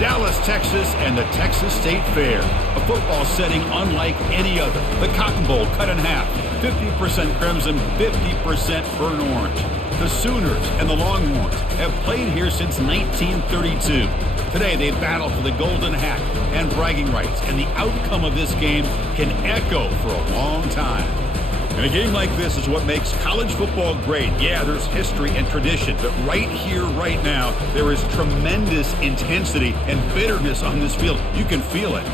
Dallas, Texas, and the Texas State Fair. A football setting unlike any other. The Cotton Bowl cut in half. 50% crimson, 50% burnt orange. The Sooners and the Longhorns have played here since 1932. Today they battle for the golden hat and bragging rights, and the outcome of this game can echo for a long time. And a game like this is what makes college football great. Yeah, there's history and tradition, but right here, right now, there is tremendous intensity and bitterness on this field. You can feel it.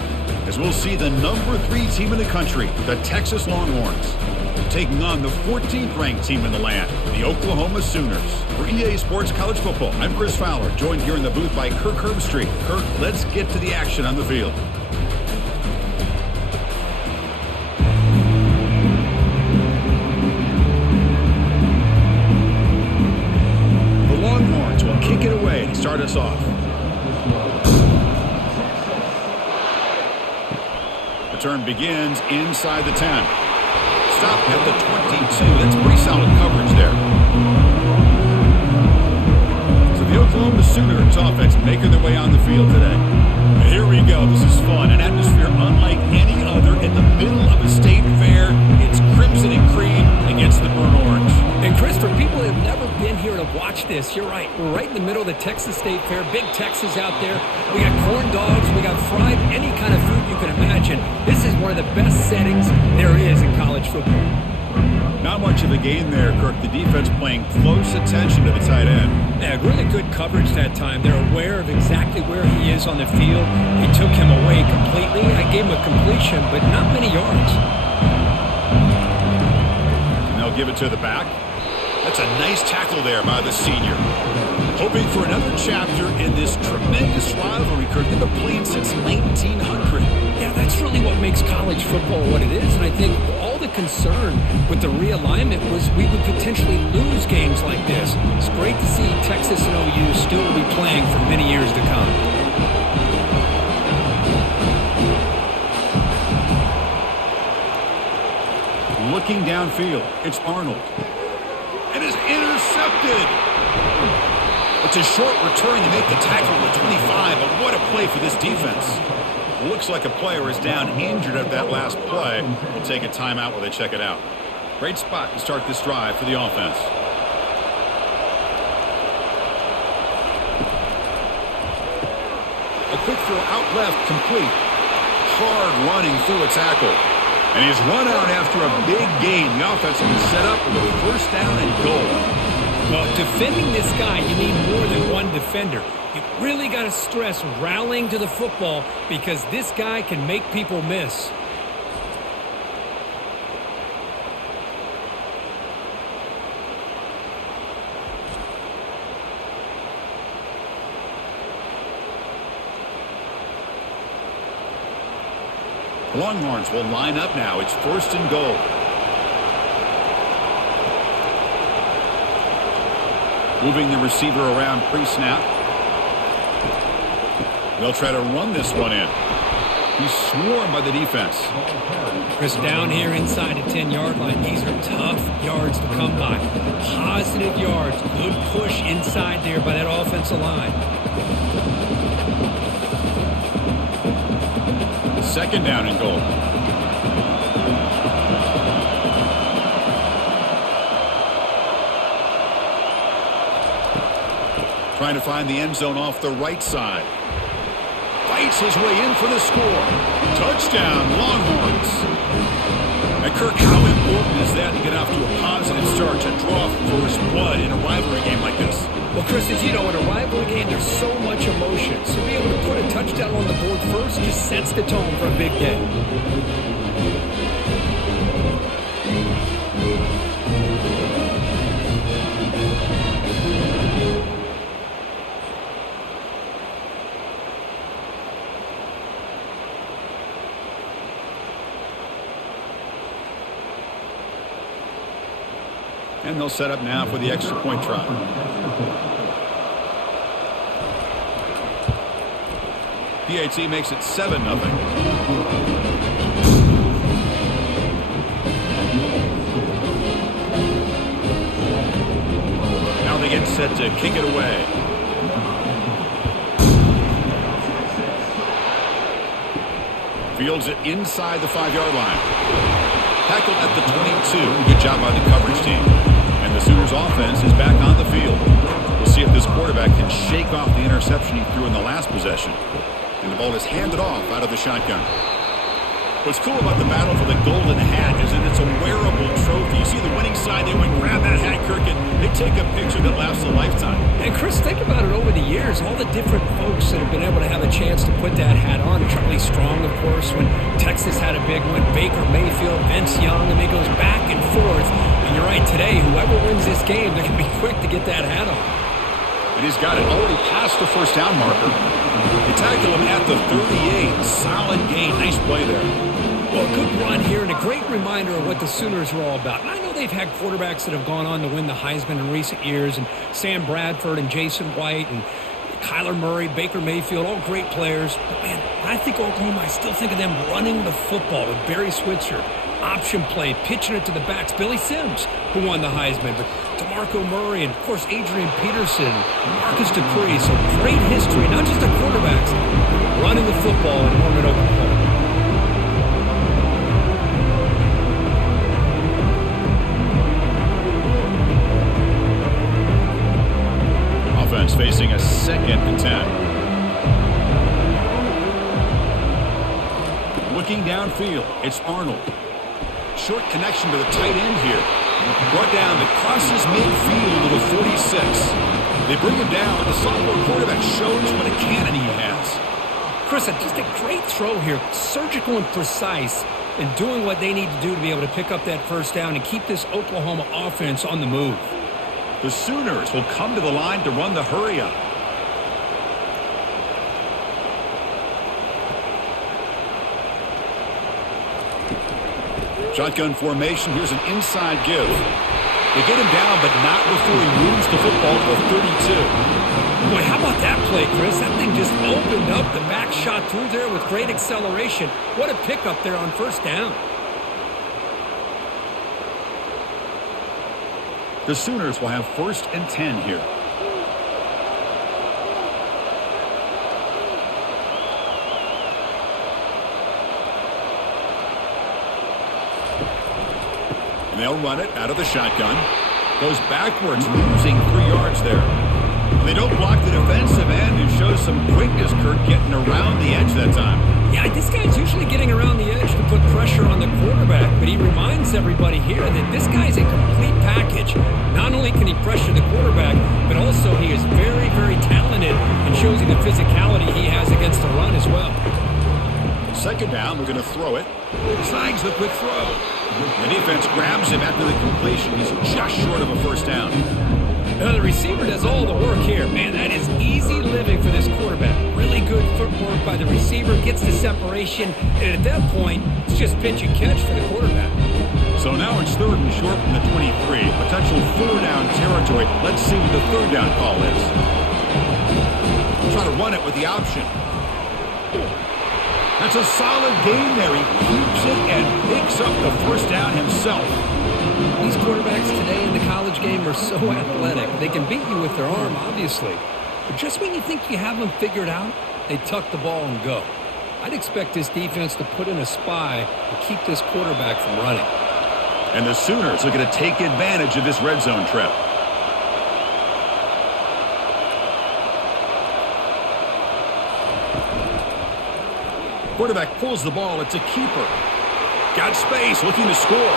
As we'll see the number 3 team in the country, the Texas Longhorns, taking on the 14th ranked team in the land, the Oklahoma Sooners. For EA Sports College Football, I'm Chris Fowler, joined here in the booth by Kirk Herbstreit. Kirk, let's get to the action on the field. Kick it away to start us off. The turn begins inside the 10. Stop at the 22. That's pretty solid coverage there. So the Oklahoma Sooners offense making their way on the field today. And here we go. This is fun. An atmosphere unlike any other in the middle of a state fair. It's crimson and cream against the burnt orange. And Chris, for people who have never been here to watch this, you're right. We're right in the middle of the Texas State Fair. Big Texas out there. We got corn dogs. We got fried, any kind of food you can imagine. This is one of the best settings there is in college football. Not much of a game there, Kirk. The defense playing close attention to the tight end. Yeah, really good coverage that time. They're aware of exactly where he is on the field. He took him away completely. I gave him a completion, but not many yards. And they'll give it to the back. That's a nice tackle there by the senior. Hoping for another chapter in this tremendous rivalry, Kirk. They've been playing since 1900. Yeah, that's really what makes college football what it is. And I think all the concern with the realignment was we would potentially lose games like this. It's great to see Texas and OU still be playing for many years to come. Looking downfield, it's Arnold. And is intercepted. It's a short return to make the tackle at the 25, but what a play for this defense. Looks like a player is down injured at that last play. We'll take a timeout while they check it out. Great spot to start this drive for the offense. A quick throw out left, complete. Hard running through a tackle. And he's run out after a big gain. The offense will be set up with a first down and goal. Well, defending this guy, you need more than one defender. You really got to stress rallying to the football because this guy can make people miss. The Longhorns will line up now. It's first and goal. Moving the receiver around pre-snap. They'll try to run this one in. He's swarmed by the defense. Chris, down here inside the 10-yard line, these are tough yards to come by. Positive yards. Good push inside there by that offensive line. Second down and goal. Trying to find the end zone off the right side. Fights his way in for the score. Touchdown, Longhorns. And Kirk, how important is that to get off to a positive start, to draw first blood in a rivalry game like this? Well, Chris, as you know, in a rivalry game, there's so much emotion. So being able to put a touchdown on the board first just sets the tone for a big day. And they'll set up now for the extra point try. PAT makes it 7-0. Now they get set to kick it away. Fields it inside the 5-yard line. Tackled at the 22. Good job by the coverage team. And the Sooners offense is back on the field. We'll see if this quarterback can shake off the interception he threw in the last possession. And the ball is handed off out of the shotgun. What's cool about the battle for the golden hat is that it's a wearable trophy. You see the winning side, they went grab that hat, Kirk, and they take a picture that lasts a lifetime. And Chris, think about it over the years, all the different folks that have been able to have a chance to put that hat on. Charlie Strong, of course, when Texas had a big one, Baker Mayfield, Vince Young, and it goes back and forth. And you're right, today, whoever wins this game, they're going to be quick to get that hat on. And he's got it already past the first down marker. They tackle him at the 38. Solid gain. Nice play there. Well, a good run here and a great reminder of what the Sooners are all about. And I know they've had quarterbacks that have gone on to win the Heisman in recent years, and Sam Bradford and Jason White and Kyler Murray, Baker Mayfield, all great players. But, man, when I think Oklahoma, I still think of them running the football with Barry Switzer, option play, pitching it to the backs. Billy Sims, who won the Heisman, but DeMarco Murray and, of course, Adrian Peterson, Marcus Dupree. So great history, not just the quarterbacks, running the football in Norman, Oklahoma. Facing a 2nd and 10. Looking downfield, it's Arnold. Short connection to the tight end here. Brought down that crosses midfield to the 46. They bring him down. The sophomore quarterback shows what a cannon he has. Chris, just a great throw here. Surgical and precise in doing what they need to do to be able to pick up that first down and keep this Oklahoma offense on the move. The Sooners will come to the line to run the hurry-up. Shotgun formation. Here's an inside give. They get him down, but not before he moves the football to the 32. Boy, how about that play, Chris? That thing just opened up. The back shot through there with great acceleration. What a pickup there on first down. The Sooners will have 1st and 10 here. And they'll run it out of the shotgun. Goes backwards, losing 3 yards there. They don't block the defensive end, who shows some quickness, Kirk, getting around the edge that time. Yeah, this guy's usually getting around the edge to put pressure on the quarterback, but he reminds everybody here that this guy's a complete package. Not only can he pressure the quarterback, but also he is very, very talented and shows you the physicality he has against the run as well. 2nd down, we're going to throw it. Snags the quick throw. The defense grabs him after the completion. He's just short of a first down. The receiver does all the work here. Man, that is easy living for this quarterback. Really good footwork by the receiver, gets the separation, and at that point, it's just pitch and catch for the quarterback. So now it's 3rd and short from the 23. Potential 4-down territory. Let's see what the 3rd down call is. Try to run it with the option. That's a solid gain there. He keeps it and picks up the first down himself. These quarterbacks today in the college game are so athletic. They can beat you with their arm, obviously. But just when you think you have them figured out, they tuck the ball and go. I'd expect this defense to put in a spy to keep this quarterback from running. And the Sooners are going to take advantage of this red zone trip. Quarterback pulls the ball. It's a keeper. Got space, looking to score.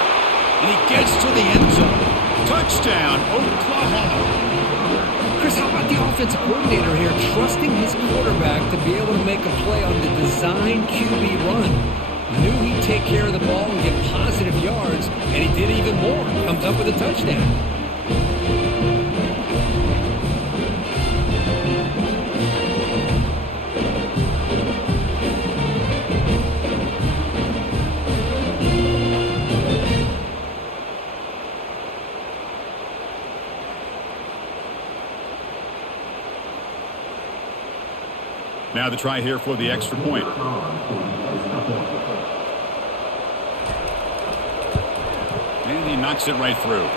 And he gets to the end zone. Touchdown, Oklahoma. Chris, how about the offensive coordinator here trusting his quarterback to be able to make a play on the design QB run? Knew he'd take care of the ball and get positive yards, and he did even more. Comes up with a touchdown. Now the try here for the extra point. And he knocks it right through.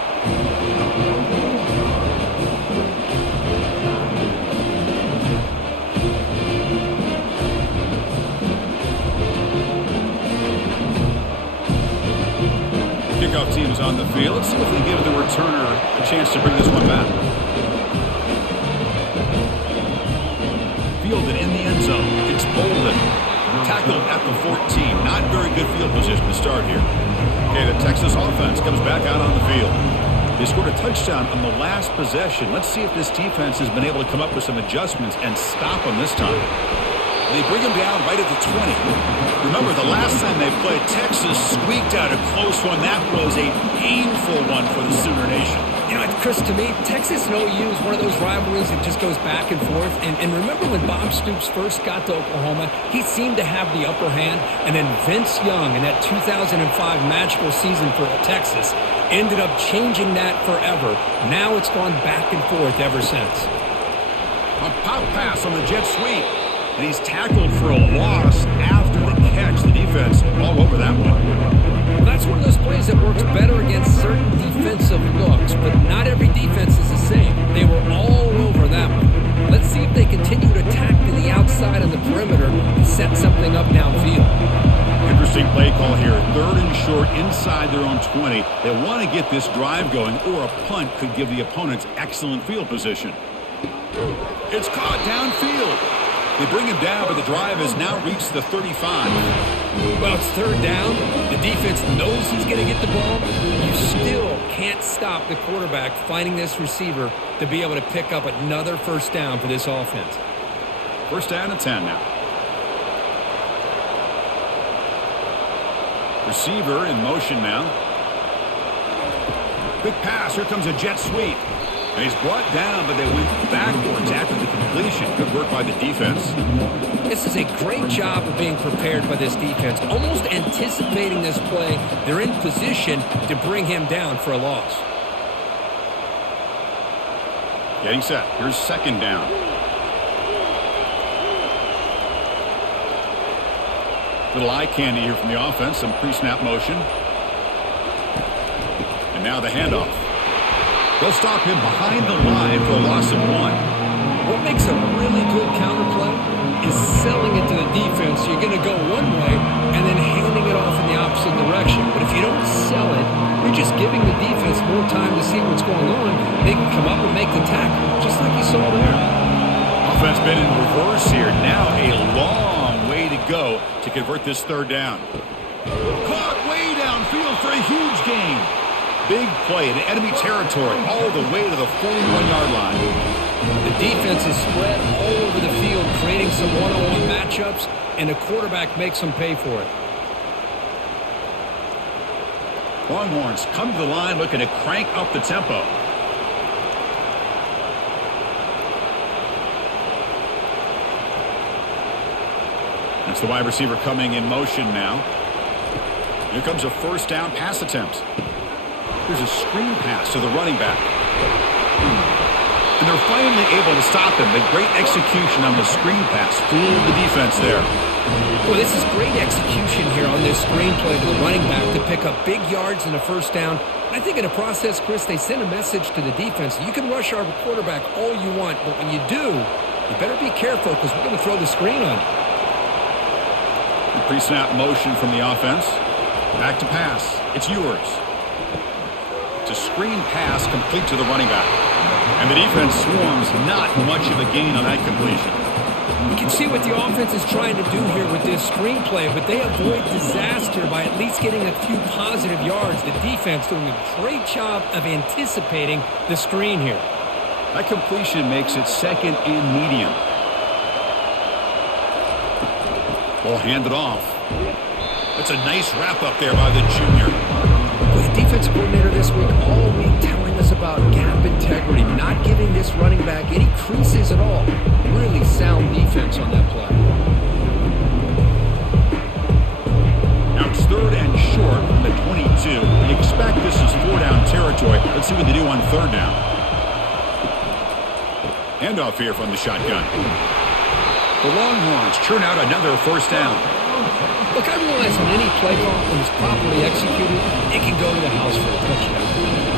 kickoff team is on the field. Let's see if we give the returner a chance to bring this one back. Fielded in the end zone. It's Bolden. Tackled at the 14. Not very good field position to start here. Okay, the Texas offense comes back out on the field. They scored a touchdown on the last possession. Let's see if this defense has been able to come up with some adjustments and stop them this time. They bring him down right at the 20. Remember, the last time they played, Texas squeaked out a close one. That was a painful one for the Sooner Nation. You know, Chris, to me, Texas and OU is one of those rivalries that just goes back and forth. And remember when Bob Stoops first got to Oklahoma, he seemed to have the upper hand. And then Vince Young in that 2005 magical season for Texas ended up changing that forever. Now it's gone back and forth ever since. A pop pass on the jet sweep. And he's tackled for a loss after the catch. The defense all over that one. Well, that's one of those plays that works better against certain defensive looks, but not every defense is the same. They were all over that one. Let's see if they continue to attack to the outside of the perimeter and set something up downfield. Interesting play call here. 3rd and short inside their own 20. They want to get this drive going, or a punt could give the opponents excellent field position. It's caught downfield. They bring him down, but the drive has now reached the 35. Well, it's 3rd down. The defense knows he's going to get the ball. You still can't stop the quarterback finding this receiver to be able to pick up another 1st down for this offense. 1st down and 10 now. Receiver in motion now. Quick pass. Here comes a jet sweep. And he's brought down, but they went backwards after the completion. Good work by the defense. This is a great job of being prepared by this defense. Almost anticipating this play, they're in position to bring him down for a loss. Getting set. Here's 2nd down. Little eye candy here from the offense. Some pre-snap motion. And now the handoff. They'll stop him behind the line for a loss of 1. What makes a really good counterplay is selling it to the defense. You're going to go one way and then handing it off in the opposite direction. But if you don't sell it, you're just giving the defense more time to see what's going on. They can come up and make the tackle, just like you saw there. Offense been in reverse here. Now a long way to go to convert this 3rd down. Caught way downfield for a huge gain. Big play in enemy territory all the way to the 41-yard line. The defense is spread all over the field, creating some one-on-one matchups, and the quarterback makes them pay for it. Longhorns come to the line looking to crank up the tempo. That's the wide receiver coming in motion now. Here comes a 1st down pass attempt. There's a screen pass to the running back. And they're finally able to stop him. The great execution on the screen pass fooled the defense there. Well, this is great execution here on this screen play to the running back to pick up big yards in a 1st down. I think in the process, Chris, they send a message to the defense. You can rush our quarterback all you want, but when you do, you better be careful because we're going to throw the screen on you. The pre-snap motion from the offense. Back to pass. It's yours. It's a screen pass complete to the running back. And the defense swarms, not much of a gain on that completion. You can see what the offense is trying to do here with this screenplay, but they avoid disaster by at least getting a few positive yards. The defense doing a great job of anticipating the screen here. That completion makes it 2nd and medium. Ball handed off. That's a nice wrap up there by the junior. Well, the defensive coordinator this week all week telling us about gap integrity, not giving this running back any creases at all. Really sound defense on that play. Now it's 3rd and short from the 22. You expect this is 4-down territory. Let's see what they do on 3rd down. Handoff here from the shotgun. The Longhorns churn out another 1st down. Look, I realize when any play call, when it's properly executed, it can go to the house for a touchdown.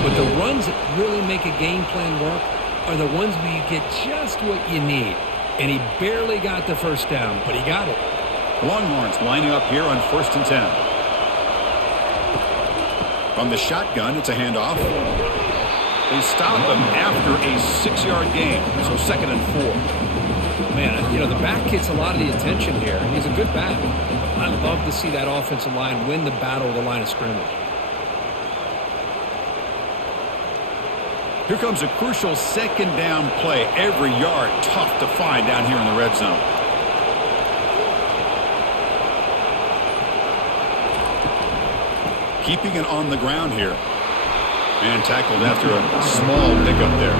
But the runs that really make a game plan work are the ones where you get just what you need. And he barely got the 1st down, but he got it. Longhorns lining up here on 1st and 10. From the shotgun, it's a handoff. They stop him after a 6-yard gain, so 2nd and 4. Man, you know, the back gets a lot of the attention here. He's a good back. I love to see that offensive line win the battle of the line of scrimmage. Here comes a crucial 2nd down play. Every yard tough to find down here in the red zone. Keeping it on the ground here. And tackled after a small pickup there.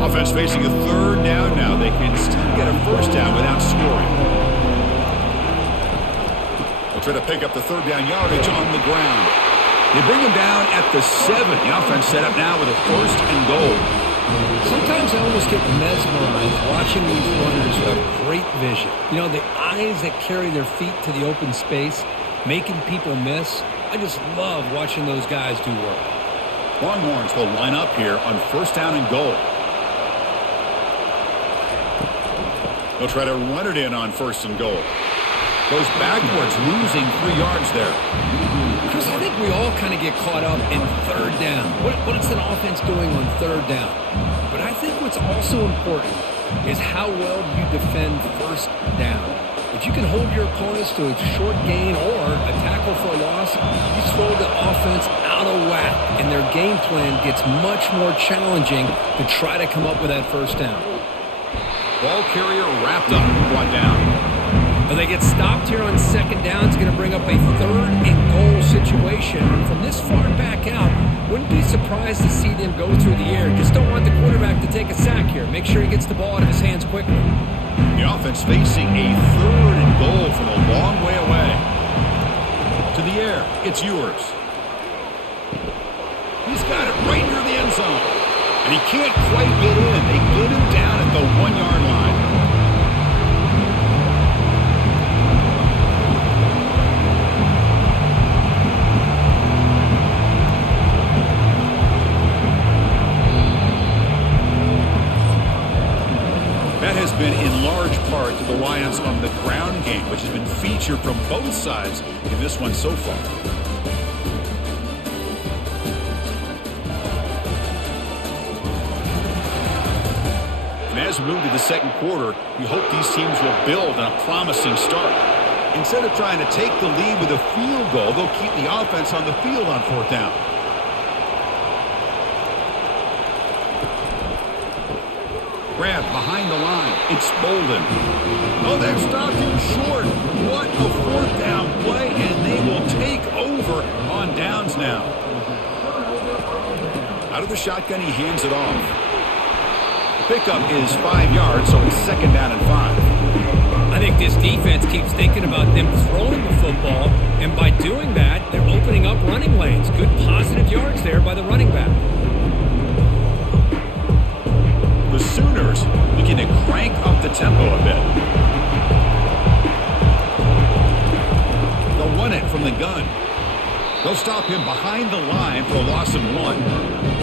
Offense facing a 3rd down now. They can still get a 1st down without scoring. They'll try to pick up the 3rd down yardage on the ground. They bring him down at the 7. The offense set up now with a 1st and goal. Sometimes I almost get mesmerized watching these runners who have great vision. You know, the eyes that carry their feet to the open space, making people miss. I just love watching those guys do work. Longhorns will line up here on 1st down and goal. They'll try to run it in on 1st and goal. Goes backwards, losing 3 yards there. Chris, I think we all kind of get caught up in 3rd down. What is an offense doing on 3rd down? But I think what's also important is how well you defend 1st down. If you can hold your opponents to a short gain or a tackle for a loss, you throw the offense out of whack, and their game plan gets much more challenging to try to come up with that 1st down. Ball carrier wrapped up, brought down. Well, they get stopped here on 2nd down. It's going to bring up a 3rd and goal situation. And from this far back out, wouldn't be surprised to see them go through the air. Just don't want the quarterback to take a sack here. Make sure he gets the ball out of his hands quickly. The offense facing a 3rd and goal from a long way away. To the air, it's yours. He's got it right near the end zone. And he can't quite get in. They get him down at the 1-yard line. That has been in large part to the Lions on the ground game, which has been featured from both sides in this one so far. And as we move to the 2nd quarter, we hope these teams will build on a promising start. Instead of trying to take the lead with a field goal, they'll keep the offense on the field on 4th down. Grab behind the line. It's Bolden. Oh, they've stopped him short. What a 4th down play, and they will take over on downs now. Out of the shotgun, he hands it off. Pickup is 5 yards, so it's 2nd down and 5. I think this defense keeps thinking about them throwing the football, and by doing that, they're opening up running lanes. Good positive yards there by the running back. The Sooners looking to crank up the tempo a bit. They'll run it from the gun. They'll stop him behind the line for a loss of 1.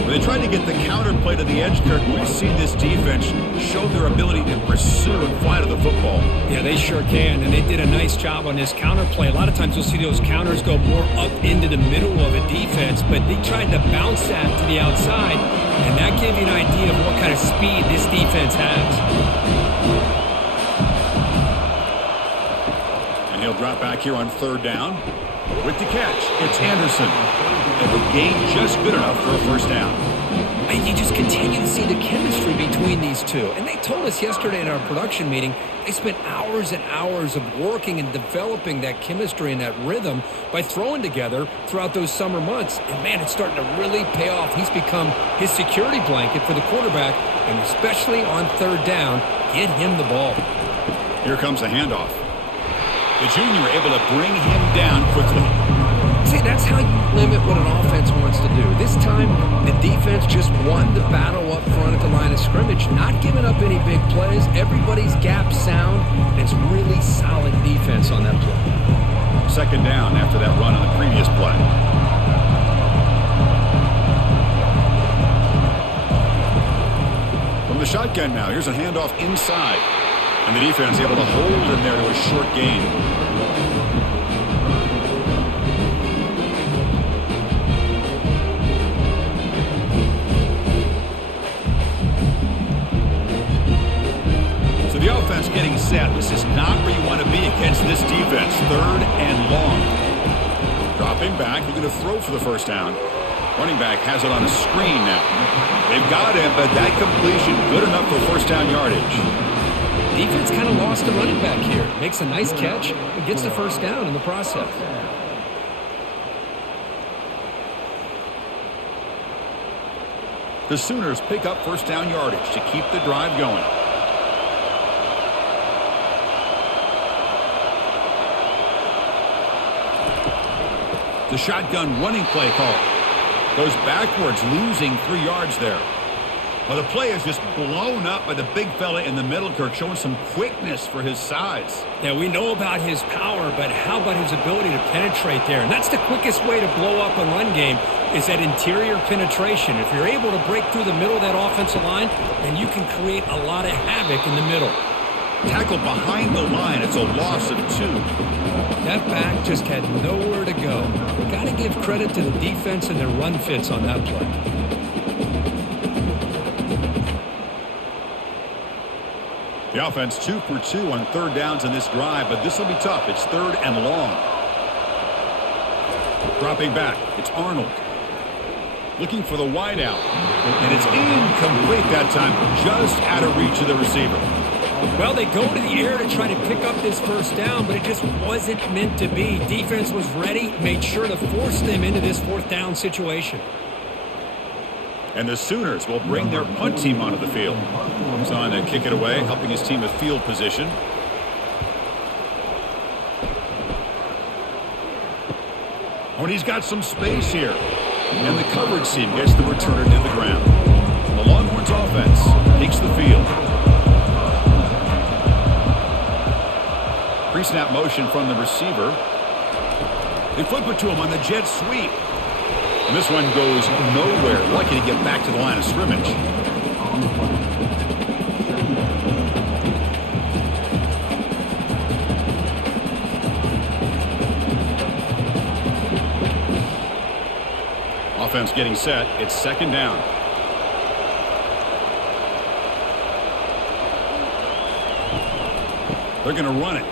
When they try to get the counter play to the edge, Kirk, we've seen this defense show their ability to pursue and fly to the football. Yeah, they sure can, and they did a nice job on this counter play. A lot of times you'll see those counters go more up into the middle of a defense, but they tried to bounce that to the outside, and that gave you an idea of what kind of speed this defense has. And he'll drop back here on 3rd down. With the catch, it's Anderson. And the gain just good enough for a 1st down. And you just continue to see the chemistry between these two. And they told us yesterday in our production meeting, they spent hours and hours of working and developing that chemistry and that rhythm by throwing together throughout those summer months. And, man, it's starting to really pay off. He's become his security blanket for the quarterback, and especially on 3rd down, get him the ball. Here comes a handoff. The junior able to bring him down quickly. See, that's how you limit what an offense wants to do. This time, the defense just won the battle up front at the line of scrimmage, not giving up any big plays. Everybody's gap sound, and it's really solid defense on that play. 2nd down after that run on the previous play. the shotgun now. Here's a handoff inside. And the defense able to hold him there to a short gain. So the offense getting set. This is not where you want to be against this defense. 3rd and long. Dropping back. You're going to throw for the first down. Running back has it on a screen now. They've got him, but that completion good enough for first down yardage. Defense kind of lost the running back here. Makes a nice catch and gets the first down in the process. The Sooners pick up first down yardage to keep the drive going. The shotgun running play call. Goes backwards, losing 3 yards there. Well, the play is just blown up by the big fella in the middle, Kirk, showing some quickness for his size. Yeah, we know about his power, but how about his ability to penetrate there? And that's the quickest way to blow up a run game is that interior penetration. If you're able to break through the middle of that offensive line, then you can create a lot of havoc in the middle. Tackled behind the line. It's a loss of 2. That back just had nowhere to go. Got to give credit to the defense and their run fits on that play. The offense 2 for 2 on 3rd downs in this drive, but this will be tough. It's 3rd and long. Dropping back. It's Arnold. Looking for the wideout. And it's incomplete that time. Just out of reach of the receiver. Well, they go to the air to try to pick up this first down, but it just wasn't meant to be. Defense was ready, made sure to force them into this 4th down situation. And the Sooners will bring their punt team onto the field. He's on to kick it away, helping his team with field position. Oh, and he's got some space here. And the coverage team gets the returner to the ground. The Longhorns offense takes the field. Pre-snap motion from the receiver. They flip it to him on the jet sweep. And this one goes nowhere. Lucky to get back to the line of scrimmage. Offense getting set. It's 2nd down. They're going to run it.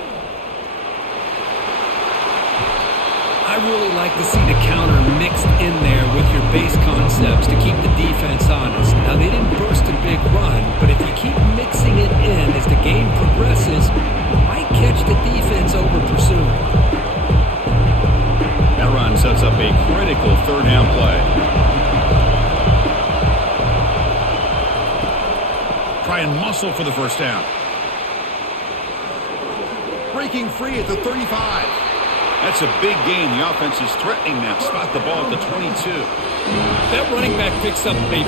I really like to see the counter mixed in there with your base concepts to keep the defense honest. Now, they didn't burst a big run, but if you keep mixing it in as the game progresses, you might catch the defense over pursuing. That run sets up a critical 3rd down play. Try and muscle for the first down. Breaking free at the 35. That's a big gain. The offense is threatening now. Spot the ball at the 22. That running back picks up a big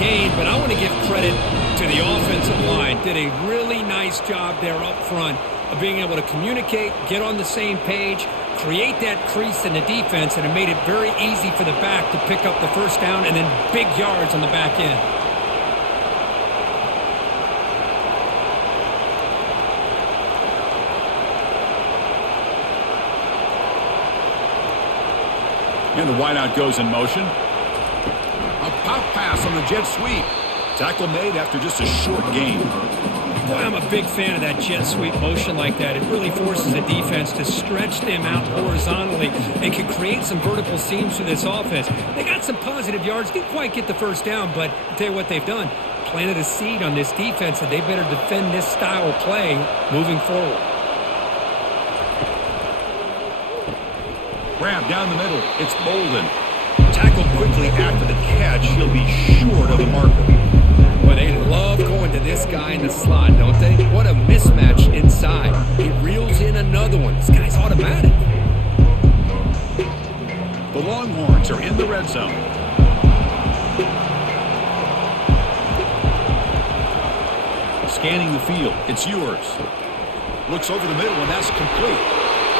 gain, but I want to give credit to the offensive line. Did a really nice job there up front of being able to communicate, get on the same page, create that crease in the defense, and it made it very easy for the back to pick up the first down and then big yards on the back end. And the wideout goes in motion. A pop pass on the jet sweep. Tackle made after just a short gain. Boy, I'm a big fan of that jet sweep motion like that. It really forces the defense to stretch them out horizontally and can create some vertical seams for this offense. They got some positive yards. Didn't quite get the first down, but I'll tell you what they've done. Planted a seed on this defense, and they better defend this style of play moving forward. Grab down the middle. It's Bolden. Tackled quickly after the catch. He'll be short of the marker. Well, they love going to this guy in the slot, don't they? What a mismatch inside. He reels in another one. This guy's automatic. The Longhorns are in the red zone. Scanning the field. It's yours. Looks over the middle, and that's complete.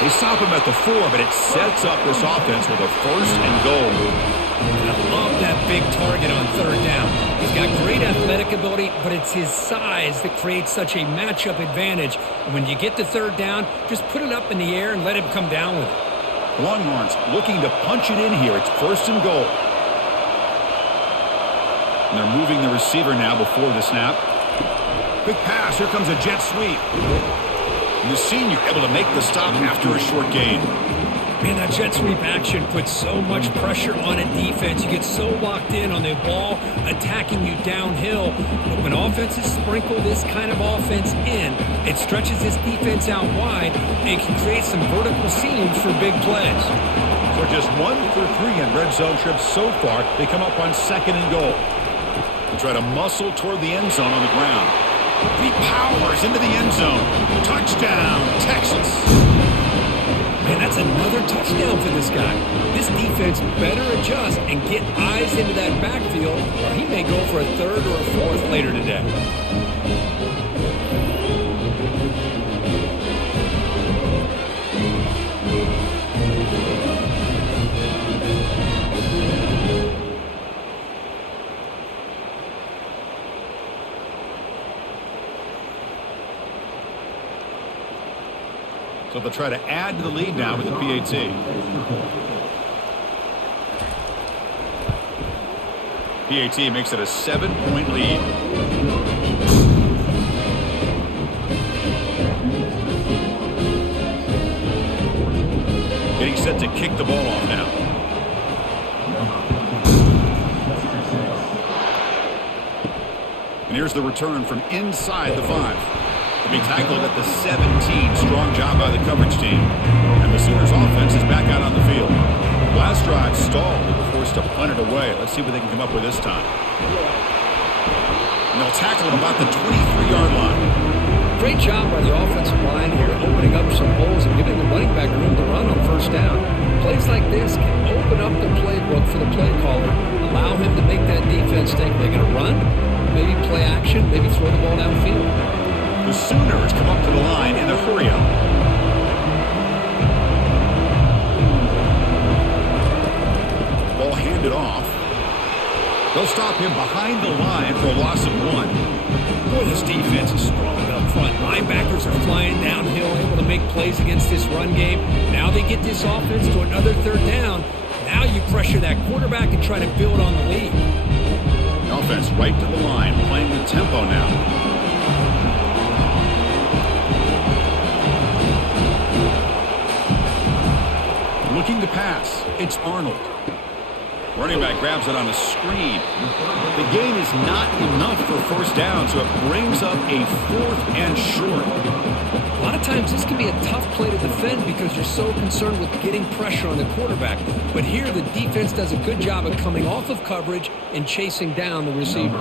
They stop him at the 4, but it sets up this offense with a 1st and goal. And I love that big target on third down. He's got great athletic ability, but it's his size that creates such a matchup advantage. And when you get to third down, just put it up in the air and let him come down with it. Longhorns looking to punch it in here. It's first and goal. And they're moving the receiver now before the snap. Quick pass. Here comes a jet sweep. And the senior able to make the stop after a short gain. Man, that jet sweep action puts so much pressure on a defense. You get so locked in on the ball attacking you downhill. But when offenses sprinkle this kind of offense in, it stretches this defense out wide and can create some vertical seams for big plays. So just 1 for 3 in red zone trips so far. They come up on second and goal. They try to muscle toward the end zone on the ground. He powers into the end zone. Touchdown, Texas. Man, that's another touchdown for this guy. This defense better adjust and get eyes into that backfield, or he may go for a third or a fourth later today. So they'll try to add to the lead now with the PAT. PAT makes it a 7-point lead. Getting set to kick the ball off now. And here's the return from inside the 5. To be tackled at the 17. Strong job by the coverage team. And the Sooners offense is back out on the field. Last drive stalled. They were forced to punt it away. Let's see what they can come up with this time. And they'll tackle him about the 23-yard line. Great job by the offensive line here, opening up some holes and giving the running back room to run on first down. Plays like this can open up the playbook for the play caller, allow him to make that defense think they're going to run, maybe play action, maybe throw the ball downfield. The Sooners come up to the line in the hurry-up. Ball handed off. They'll stop him behind the line for a loss of 1. Boy, this defense is strong up front. Linebackers are flying downhill, able to make plays against this run game. Now they get this offense to another third down. Now you pressure that quarterback and try to build on the lead. The offense right to the line, playing the tempo now. Looking to pass. It's Arnold. Running back grabs it on a screen. The gain is not enough for first down, so it brings up a 4th and short. A lot of times this can be a tough play to defend because you're so concerned with getting pressure on the quarterback. But here the defense does a good job of coming off of coverage and chasing down the receiver.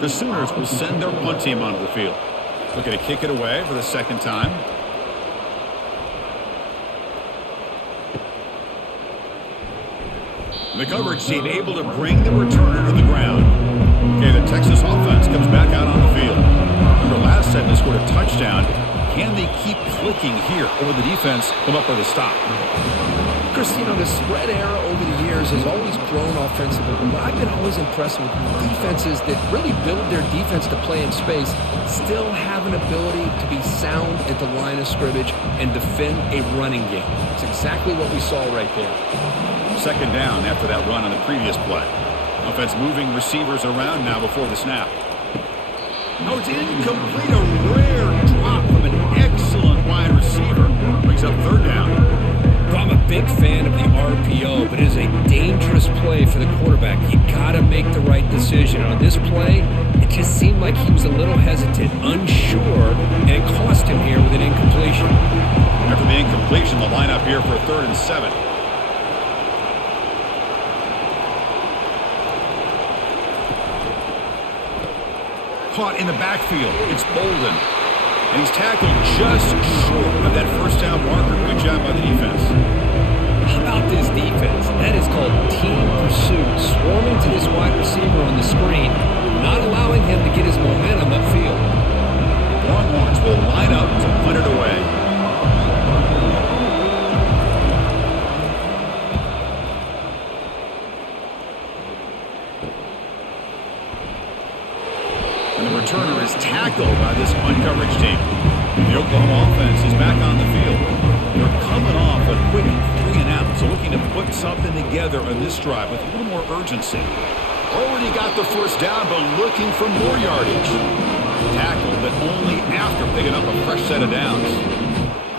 The Sooners will send their punt team onto the field. Looking to kick it away for the second time. The coverage team able to bring the returner to the ground. Okay, the Texas offense comes back out on the field. Remember, last time they scored a touchdown. Can they keep clicking here, or will the defense come up with a stop? Chris, you know, the spread era over the years has always grown offensively, but I've been always impressed with defenses that really build their defense to play in space, still have an ability to be sound at the line of scrimmage and defend a running game. It's exactly what we saw right there. Second down after that run on the previous play. Offense moving receivers around now before the snap. Oh, it's incomplete. A rare drop from an excellent wide receiver. Brings up third down. I'm a big fan of the RPO, but it is a dangerous play for the quarterback. You got to make the right decision. On this play, it just seemed like he was a little hesitant, unsure, and it cost him here with an incompletion. After the incompletion, the lineup here for 3rd and 7. Caught in the backfield. It's Bolden. And he's tackled just short of that first down marker. Good job by the defense. How about this defense? That is called team pursuit. Swarming to this wide receiver on the screen, not allowing him to get his momentum upfield. Longhorns will line up to punt it away. tackled by this one-coverage team. The Oklahoma offense is back on the field. They're coming off a quick 3-and-out, so looking to put something together on this drive with a little more urgency. Already got the first down, but looking for more yardage. Tackled, but only after picking up a fresh set of downs.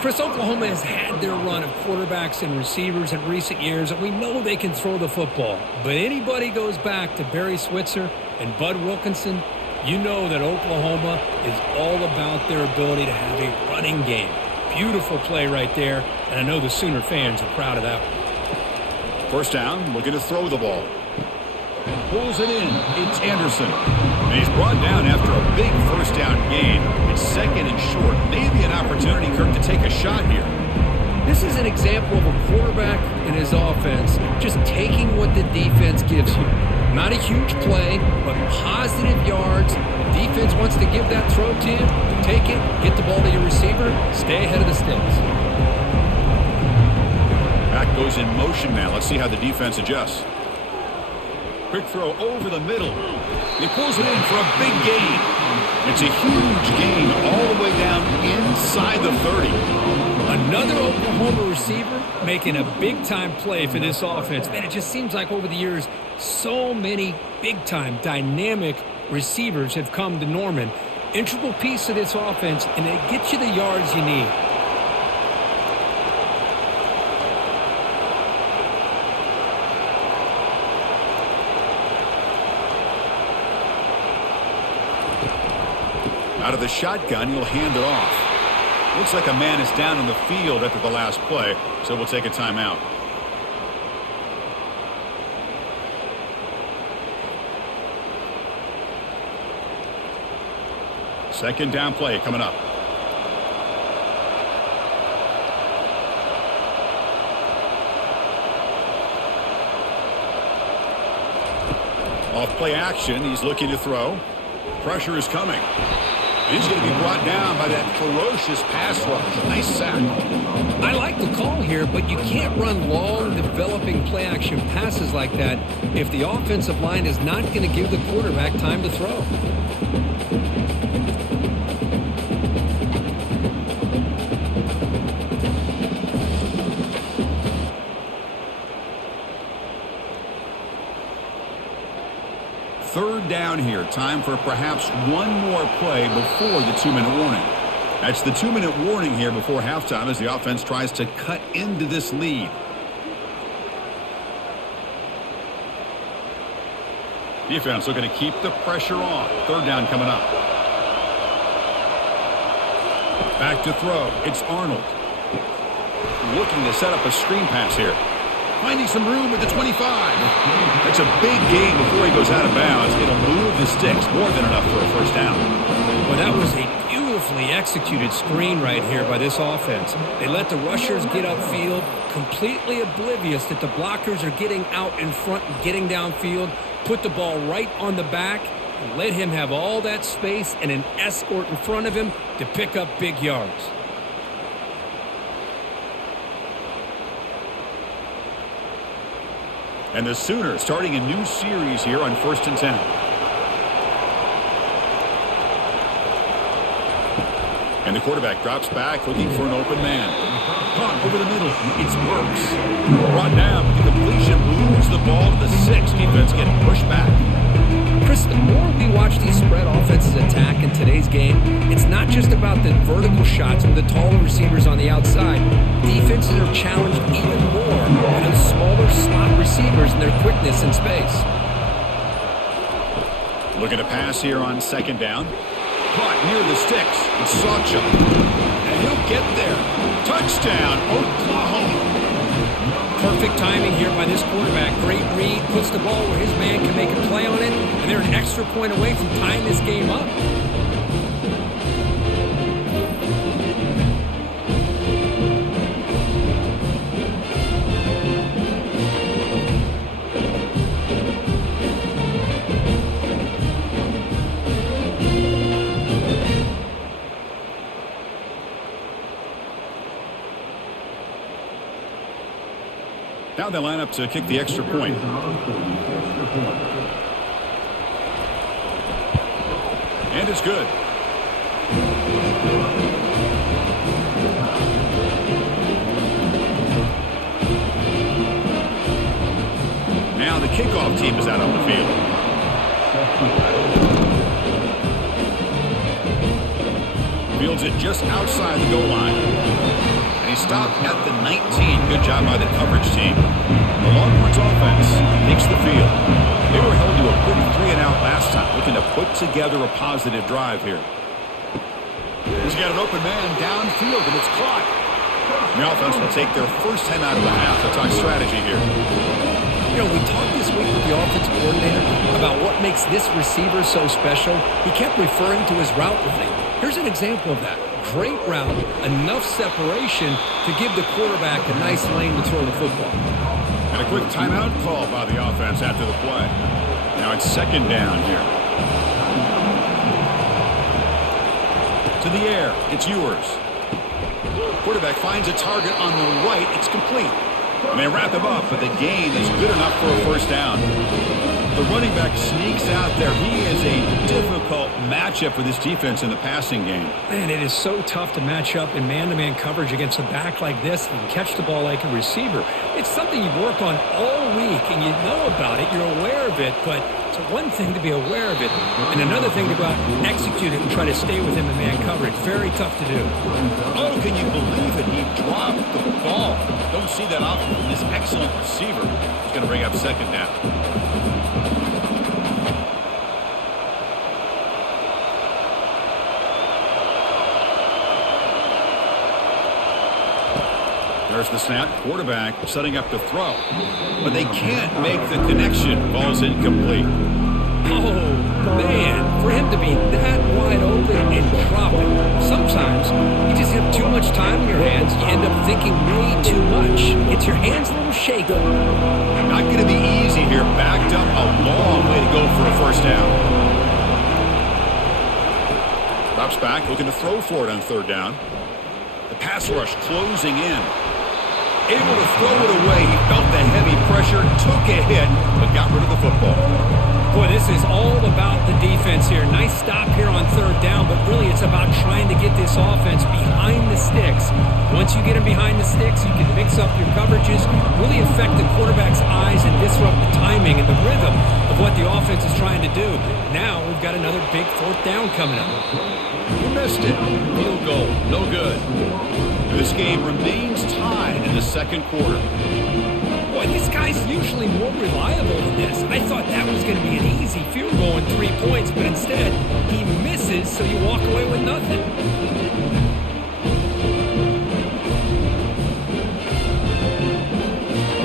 Chris, Oklahoma has had their run of quarterbacks and receivers in recent years, and we know they can throw the football. But anybody goes back to Barry Switzer and Bud Wilkinson, you know that Oklahoma is all about their ability to have a running game. Beautiful play right there, and I know the Sooner fans are proud of that one. First down, looking to throw the ball. Pulls it in. It's Anderson. And he's brought down after a big first down gain. It's second and short. Maybe an opportunity, Kirk, to take a shot here. This is an example of a quarterback and his offense just taking what the defense gives you. Not a huge play, but positive yards. The defense wants to give that throw to you. You take it, get the ball to your receiver, stay ahead of the sticks. Back goes in motion now. Let's see how the defense adjusts. Quick throw over the middle. He pulls it in for a big gain. It's a huge gain all the way down inside the 30. Another Oklahoma receiver making a big-time play for this offense. Man, it just seems like over the years, so many big-time, dynamic receivers have come to Norman. Integral piece of this offense, and they get you the yards you need. Out of the shotgun, he'll hand it off. Looks like a man is down on the field after the last play, so we'll take a timeout. Second down play coming up. Off play action, he's looking to throw. Pressure is coming. And he's going to be brought down by that ferocious pass rush. Nice sack. I like the call here, but you can't run long, developing play-action passes like that if the offensive line is not going to give the quarterback time to throw. Third down here. Time for perhaps one more play before the 2-minute warning. That's the 2-minute warning here before halftime as the offense tries to cut into this lead. Defense looking to keep the pressure on. Third down coming up. Back to throw. It's Arnold. Looking to set up a screen pass here. Finding some room at the 25. That's a big gain before he goes out of bounds. It'll move the sticks more than enough for a first down. Well, that was a beautifully executed screen right here by this offense. They let the rushers get upfield, completely oblivious that the blockers are getting out in front and getting downfield, put the ball right on the back, and let him have all that space and an escort in front of him to pick up big yards. And the Sooners starting a new series here on 1st and 10. And the quarterback drops back looking for an open man. Caught over the middle. It's Burks. Brought down. The completion moves the ball to the 6. Defense getting pushed back. Chris, the more we watch these spread offenses attack in today's game, it's not just about the vertical shots with the taller receivers on the outside. Defenses are challenged even more by those smaller slot receivers and their quickness in space. Looking to pass here on second down. Caught near the sticks. It's Sawchuk. And he'll get there. Touchdown, Oklahoma. Perfect timing here by this quarterback. Great read, puts the ball where his man can make a play on it, and they're an extra point away from tying this game up. Now they line up to kick the extra point. And it's good. kickoff team is out on the field. Fields it just outside the goal line. And he stopped at the 19. Good job by the coverage team. The Longhorns offense takes the field. They were held to a quick 3-and-out last time, looking to put together a positive drive here. He's got an open man downfield, and it's caught. The offense will take their first 10 out of the half to talk strategy here. You know, we talked this week with the offensive coordinator about what makes this receiver so special. He kept referring to his route running. Here's an example of that. Great route, enough separation to give the quarterback a nice lane to throw the football. And a quick timeout call by the offense after the play. Now it's second down here. To the air, it's yours. Quarterback finds a target on the right. It's complete. And they wrap him up, but the gain is good enough for a first down. The running back sneaks out there. He is a difficult matchup for this defense in the passing game. Man, it is so tough to match up in man-to-man coverage against a back like this and catch the ball like a receiver. It's something you work on all week, and you know about it. You're aware of it, but it's one thing to be aware of it, and another thing to go out and execute it and try to stay with him in man coverage. Very tough to do. Oh, can you believe it? He dropped the ball. Don't see that often from this excellent receiver. He's going to bring up second down. There's the snap. Quarterback setting up to throw. But they can't make the connection. Ball's incomplete. Oh, man. For him to be that wide open and drop it. Sometimes you just have too much time in your hands. You end up thinking way too much. Gets your hands a little shaky. Not going to be easy here. Backed up a long way to go for a first down. Drops back, looking to throw for it on third down. The pass rush closing in. Able to throw it away. He felt the heavy pressure, took a hit, but got rid of the football. Boy, this is all about the defense here. Nice stop here on third down, but really it's about trying to get this offense behind the sticks. Once you get them behind the sticks, you can mix up your coverages, really affect the quarterback's eyes and disrupt the timing and the rhythm of what the offense is trying to do. Now we've got another big fourth down coming up. He missed it. Field goal. No good. This game remains tied in the second quarter. Boy, this guy's usually more reliable than this. I thought that was going to be an easy field goal and 3 points, but instead he misses, so you walk away with nothing.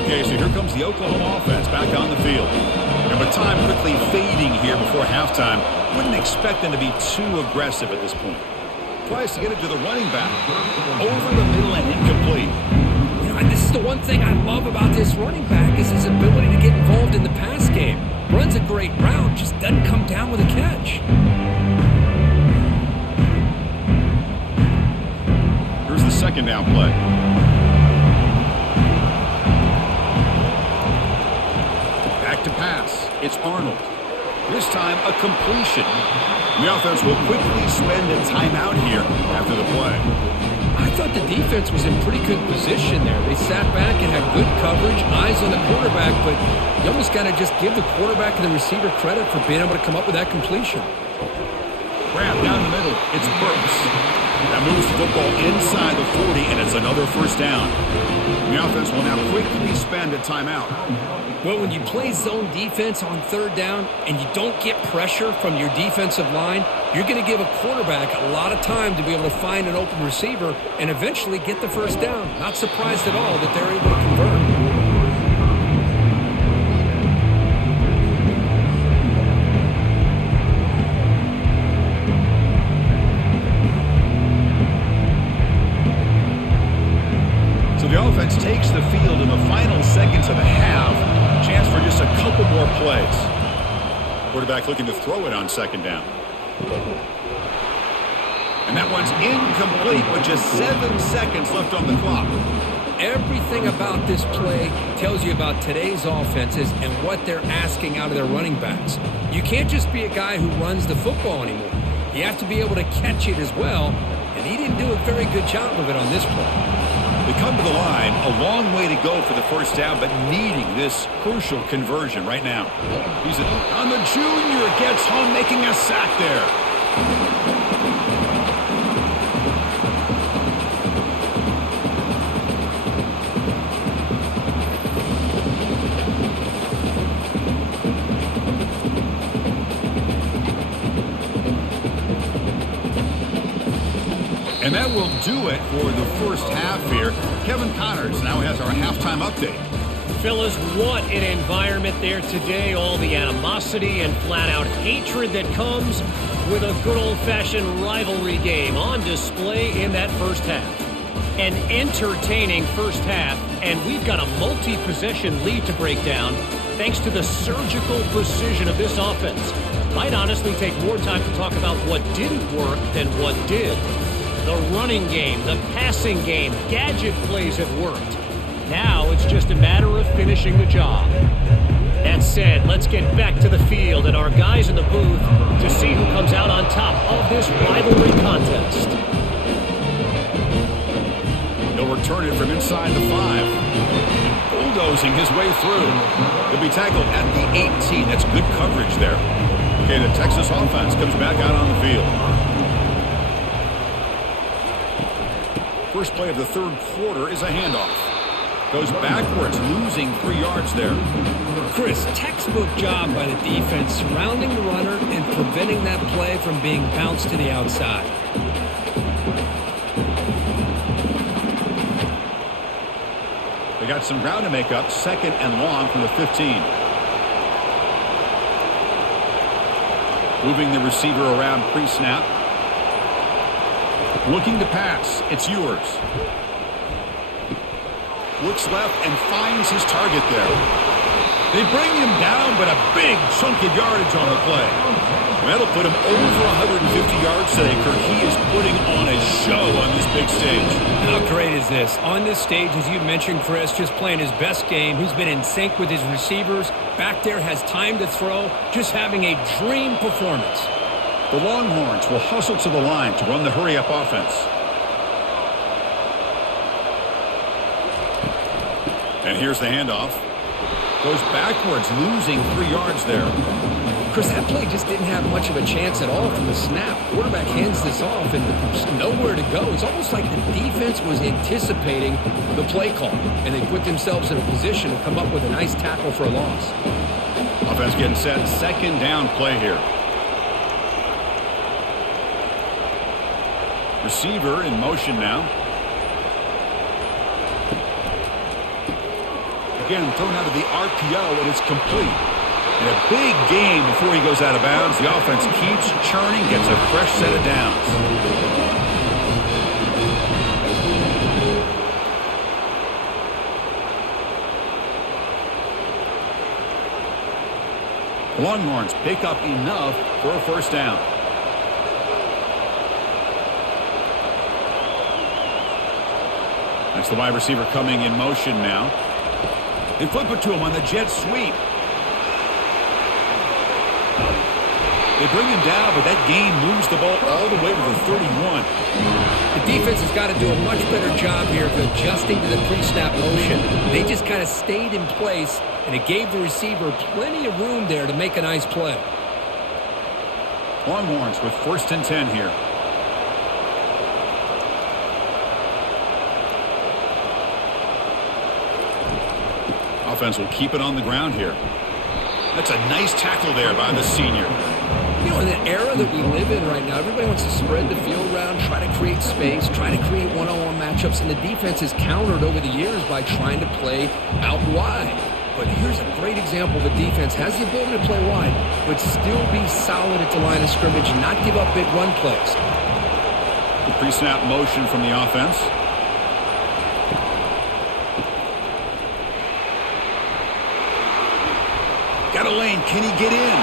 Okay, so here comes the Oklahoma offense back on the field. And with time quickly fading here before halftime, wouldn't expect them to be too aggressive at this point. Tries to get it to the running back. Over the middle and incomplete. You know, and this is the one thing I love about this running back is his ability to get involved in the pass game. Runs a great route, just doesn't come down with a catch. Here's the second down play. Back to pass. It's Arnold. This time, a completion. The offense will quickly spend a timeout here after the play. I thought the defense was in pretty good position there. They sat back and had good coverage, eyes on the quarterback, but you almost got to just give the quarterback and the receiver credit for being able to come up with that completion. Grab down the middle. It's Burks. That moves the football inside the 40, and it's another first down. The offense will now quickly spend a timeout. Well, when you play zone defense on third down and you don't get pressure from your defensive line, you're going to give a quarterback a lot of time to be able to find an open receiver and eventually get the first down. Not surprised at all that they're able to convert. The offense takes the field in the final seconds of the half. Chance for just a couple more plays. Quarterback looking to throw it on second down. And that one's incomplete with just 7 seconds left on the clock. Everything about this play tells you about today's offenses and what they're asking out of their running backs. You can't just be a guy who runs the football anymore. You have to be able to catch it as well, and he didn't do a very good job of it on this play. They come to the line, a long way to go for the first down, but needing this crucial conversion right now. He's on the junior, gets home, making a sack there. And that will do it for the first half here. Kevin Connors now has our halftime update. Phyllis, what an environment there today. All the animosity and flat-out hatred that comes with a good old-fashioned rivalry game on display in that first half. An entertaining first half, and we've got a multi-possession lead to break down thanks to the surgical precision of this offense. Might honestly take more time to talk about what didn't work than what did. The running game, the passing game, gadget plays have worked. Now it's just a matter of finishing the job. That said, let's get back to the field and our guys in the booth to see who comes out on top of this rivalry contest. He'll return it from inside the 5. Bulldozing his way through. He'll be tackled at the 18. That's good coverage there. Okay, the Texas offense comes back out on the field. First play of the third quarter is a handoff. Goes backwards, losing 3 yards there. Chris, textbook job by the defense surrounding the runner and preventing that play from being bounced to the outside. They got some ground to make up, second and long from the 15. Moving the receiver around pre-snap. Looking to pass. It's yours. Looks left and finds his target there. They bring him down, but a big chunk of yardage on the play. That'll put him over 150 yards today, Kirk. He is putting on a show on this big stage. How great is this? On this stage, as you mentioned, Chris, just playing his best game. He's been in sync with his receivers. Back there, has time to throw. Just having a dream performance. The Longhorns will hustle to the line to run the hurry-up offense. And here's the handoff. Goes backwards, losing 3 yards there. Chris, that play just didn't have much of a chance at all from the snap. Quarterback hands this off and just nowhere to go. It's almost like the defense was anticipating the play call, and they put themselves in a position to come up with a nice tackle for a loss. Offense getting set. Second down play here. Receiver in motion now. Again, thrown out of the RPO, and it's complete. And a big game before he goes out of bounds. The offense keeps churning, gets a fresh set of downs. The Longhorns pick up enough for a first down. That's the wide receiver coming in motion now. They flip it to him on the jet sweep. They bring him down, but that game moves the ball all the way to the 31. The defense has got to do a much better job here of adjusting to the pre-snap motion. They just kind of stayed in place, and it gave the receiver plenty of room there to make a nice play. Longhorns with 1st and 10 here. Offense will keep it on the ground here. That's a nice tackle there by the senior. You know, in the era that we live in right now, everybody wants to spread the field around, try to create space, try to create one-on-one matchups, and the defense has countered over the years by trying to play out wide. But here's a great example. The defense has the ability to play wide, but still be solid at the line of scrimmage and not give up big run plays. The pre-snap motion from the offense. Got a lane. Can he get in?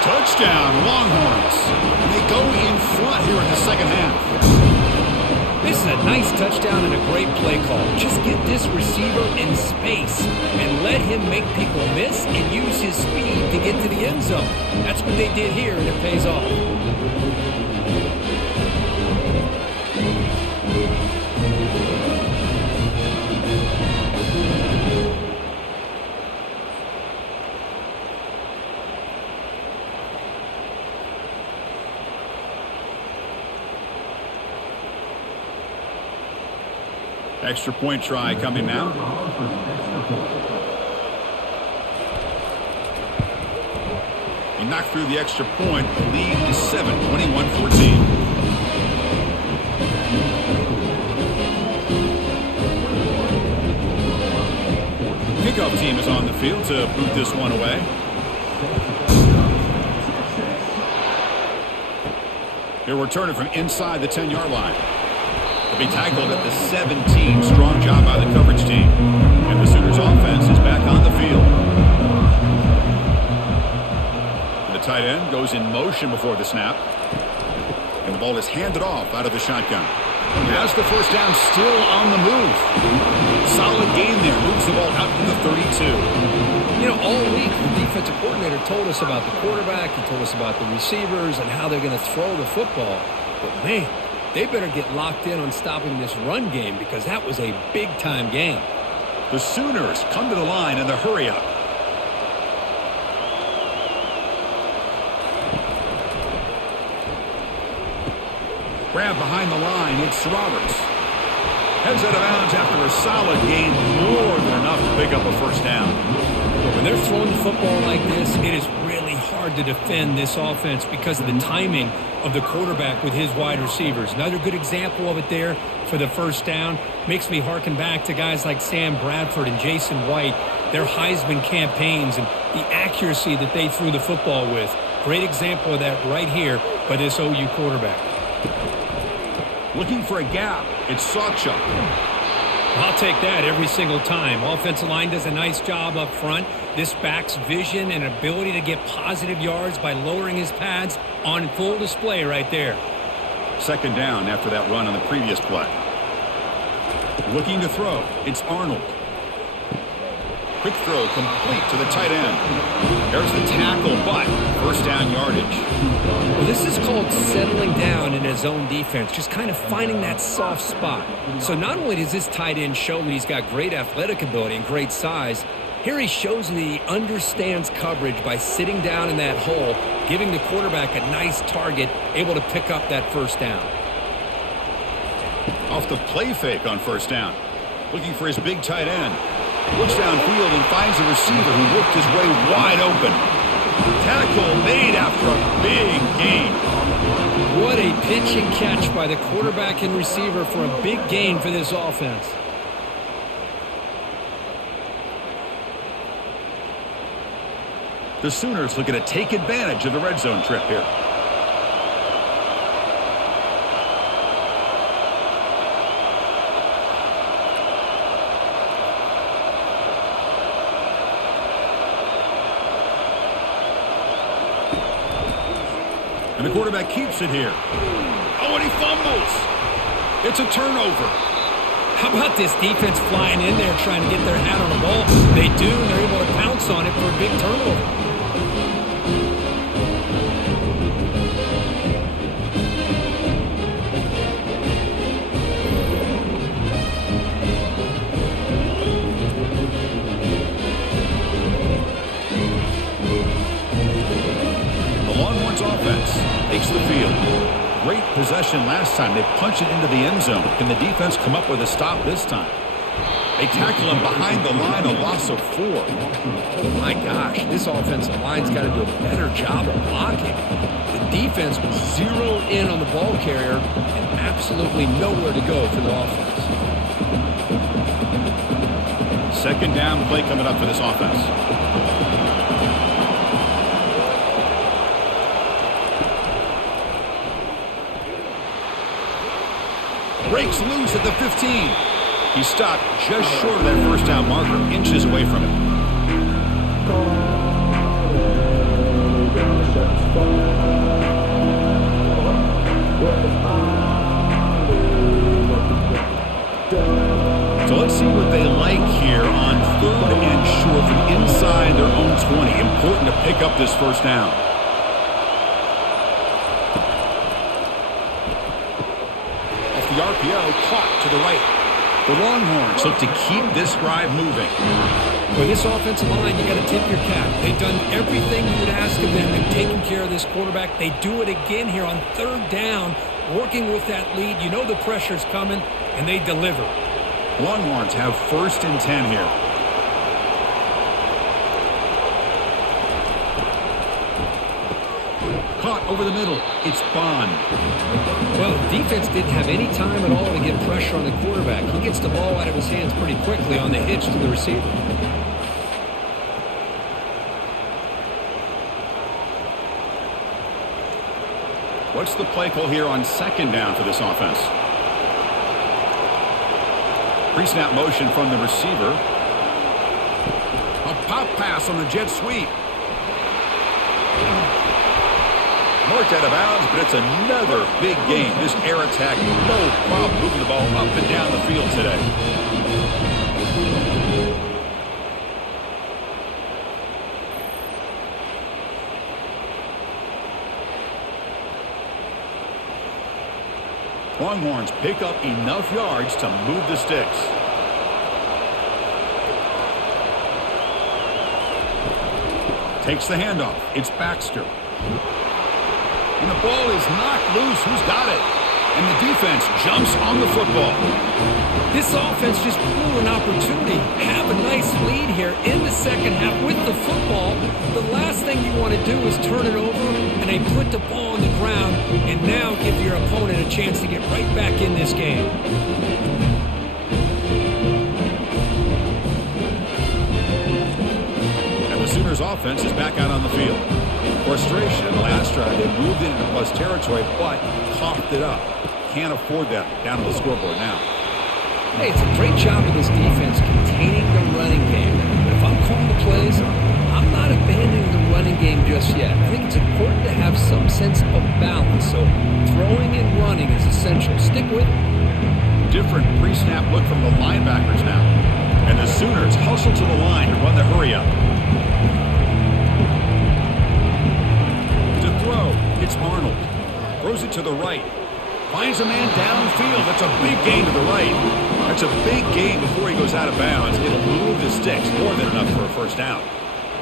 Touchdown, Longhorns. They go in front here in the second half. This is a nice touchdown and a great play call. Just get this receiver in space and let him make people miss and use his speed to get to the end zone. That's what they did here, and it pays off. Extra point try coming now. He knocked through the extra point. The lead is 7, 21-14. Kickoff team is on the field to boot this one away. He'll return it from inside the 10-yard line. He'll be tackled at the 17. Strong job by the coverage team. And the Sooners offense is back on the field. The tight end goes in motion before the snap. And the ball is handed off out of the shotgun. Has the first down, still on the move. Solid game there. Moves the ball out to the 32. You know, all week the defensive coordinator told us about the quarterback. He told us about the receivers and how they're going to throw the football. But, man, they better get locked in on stopping this run game because that was a big-time game. The Sooners come to the line in the hurry-up. Grab behind the line. It's Roberts. Heads out of bounds after a solid gain, more than enough to pick up a first down. When they're throwing the football like this, it is really hard to defend this offense because of the timing of the quarterback with his wide receivers. Another good example of it there for the first down. Makes me harken back to guys like Sam Bradford and Jason White, their Heisman campaigns and the accuracy that they threw the football with. Great example of that right here by this OU quarterback. Looking for a gap. It's Sawchuk. I'll take that every single time. Offensive line does a nice job up front. This back's vision and ability to get positive yards by lowering his pads on full display right there. Second down after that run on the previous play. Looking to throw. It's Arnold. Quick throw complete to the tight end. There's the tackle, but first down yardage. Well, this is called settling down in his own defense, just kind of finding that soft spot. So not only does this tight end show that he's got great athletic ability and great size, here he shows that he understands coverage by sitting down in that hole, giving the quarterback a nice target, able to pick up that first down. Off the play fake on first down. Looking for his big tight end. Looks downfield and finds a receiver who worked his way wide open. Tackle made after a big gain. What a pitch and catch by the quarterback and receiver for a big gain for this offense. The Sooners looking to take advantage of the red zone trip here. And the quarterback keeps it here. Oh, and he fumbles. It's a turnover. How about this defense flying in there trying to get their hat on the ball? They do, and they're able to pounce on it for a big turnover. Offense takes the field. Great possession last time. They punch it into the end zone. Can the defense come up with a stop this time? They tackle him behind the line, a loss of 4. My gosh, this offensive line's got to do a better job of blocking. The defense was zeroed in on the ball carrier and absolutely nowhere to go for the offense. Second down play coming up for this offense. Breaks loose at the 15. He stopped just short of that first down marker, inches away from it. So let's see what they like here on 3rd and short from inside their own 20. Important to pick up this first down. The RPO caught to the right. The Longhorns look to keep this drive moving. With this offensive line, you got to tip your cap. They've done everything you would ask of them in taking care of this quarterback. They do it again here on 3rd down, working with that lead. You know the pressure's coming, and they deliver. Longhorns have 1st and 10 here. Caught over the middle. It's Bond. Well, defense didn't have any time at all to get pressure on the quarterback. He gets the ball out of his hands pretty quickly on the hitch to the receiver. What's the play call here on 2nd down for this offense? Pre-snap motion from the receiver. A pop pass on the jet sweep. Marked out of bounds, but it's another big game. This air attack, no problem moving the ball up and down the field today. Longhorns pick up enough yards to move the sticks. Takes the handoff. It's Baxter. And the ball is knocked loose. Who's got it? And the defense jumps on the football. This offense just blew an opportunity. Have a nice lead here in the second half with the football. The last thing you want to do is turn it over, and they put the ball on the ground and now give your opponent a chance to get right back in this game. And the Sooners offense is back out on the field. Frustration in the last drive. They moved into plus territory, but coughed it up. Can't afford that down on the scoreboard now. Hey, it's a great job of this defense containing the running game. But if I'm calling the plays, I'm not abandoning the running game just yet. I think it's important to have some sense of balance. So throwing and running is essential. Stick with it. Different pre-snap look from the linebackers now. And the Sooners hustle to the line to run the hurry-up. To throw, it's Arnold. Throws it to the right. Finds a man downfield. That's a big gain to the right. That's a big gain before he goes out of bounds. It'll move the sticks more than enough for a first down.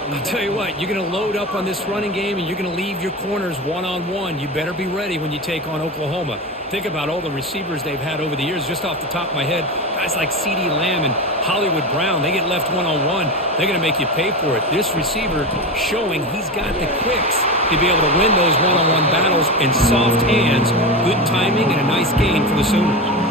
I'll tell you what, you're going to load up on this running game and you're going to leave your corners one-on-one. You better be ready when you take on Oklahoma. Think about all the receivers they've had over the years. Just off the top of my head, guys like CeeDee Lamb and Hollywood Brown, they get left one-on-one. They're going to make you pay for it. This receiver showing he's got the quicks to be able to win those one-on-one battles in soft hands. Good timing and a nice gain for the Sooners.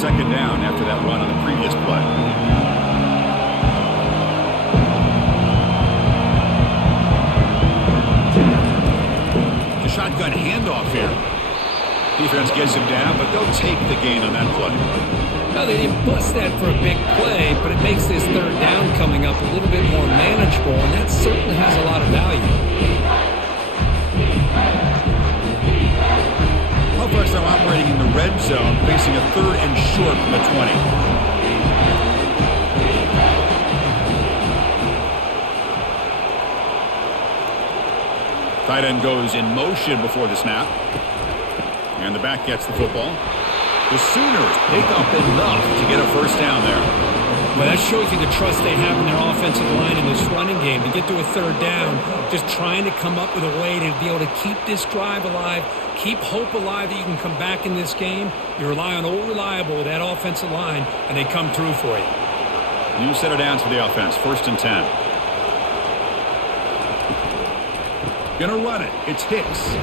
Second down after that run on the previous play. The shotgun handoff here. Defense gets him down, but they'll take the gain on that play. Well, they didn't bust that for a big play, but it makes this third down coming up a little bit more manageable, and that certainly has a lot of value. Hellfire now operating in the red zone, facing a 3rd and short from the 20. Tight end goes in motion before the snap. And the back gets the football. The Sooners pick up enough to get a first down there. Well, that shows you the trust they have in their offensive line in this running game. To get to a third down, just trying to come up with a way to be able to keep this drive alive, keep hope alive that you can come back in this game. You rely on old reliable, that offensive line, and they come through for you. New set of downs for the offense. 1st and 10. Gonna run it. It's Hicks.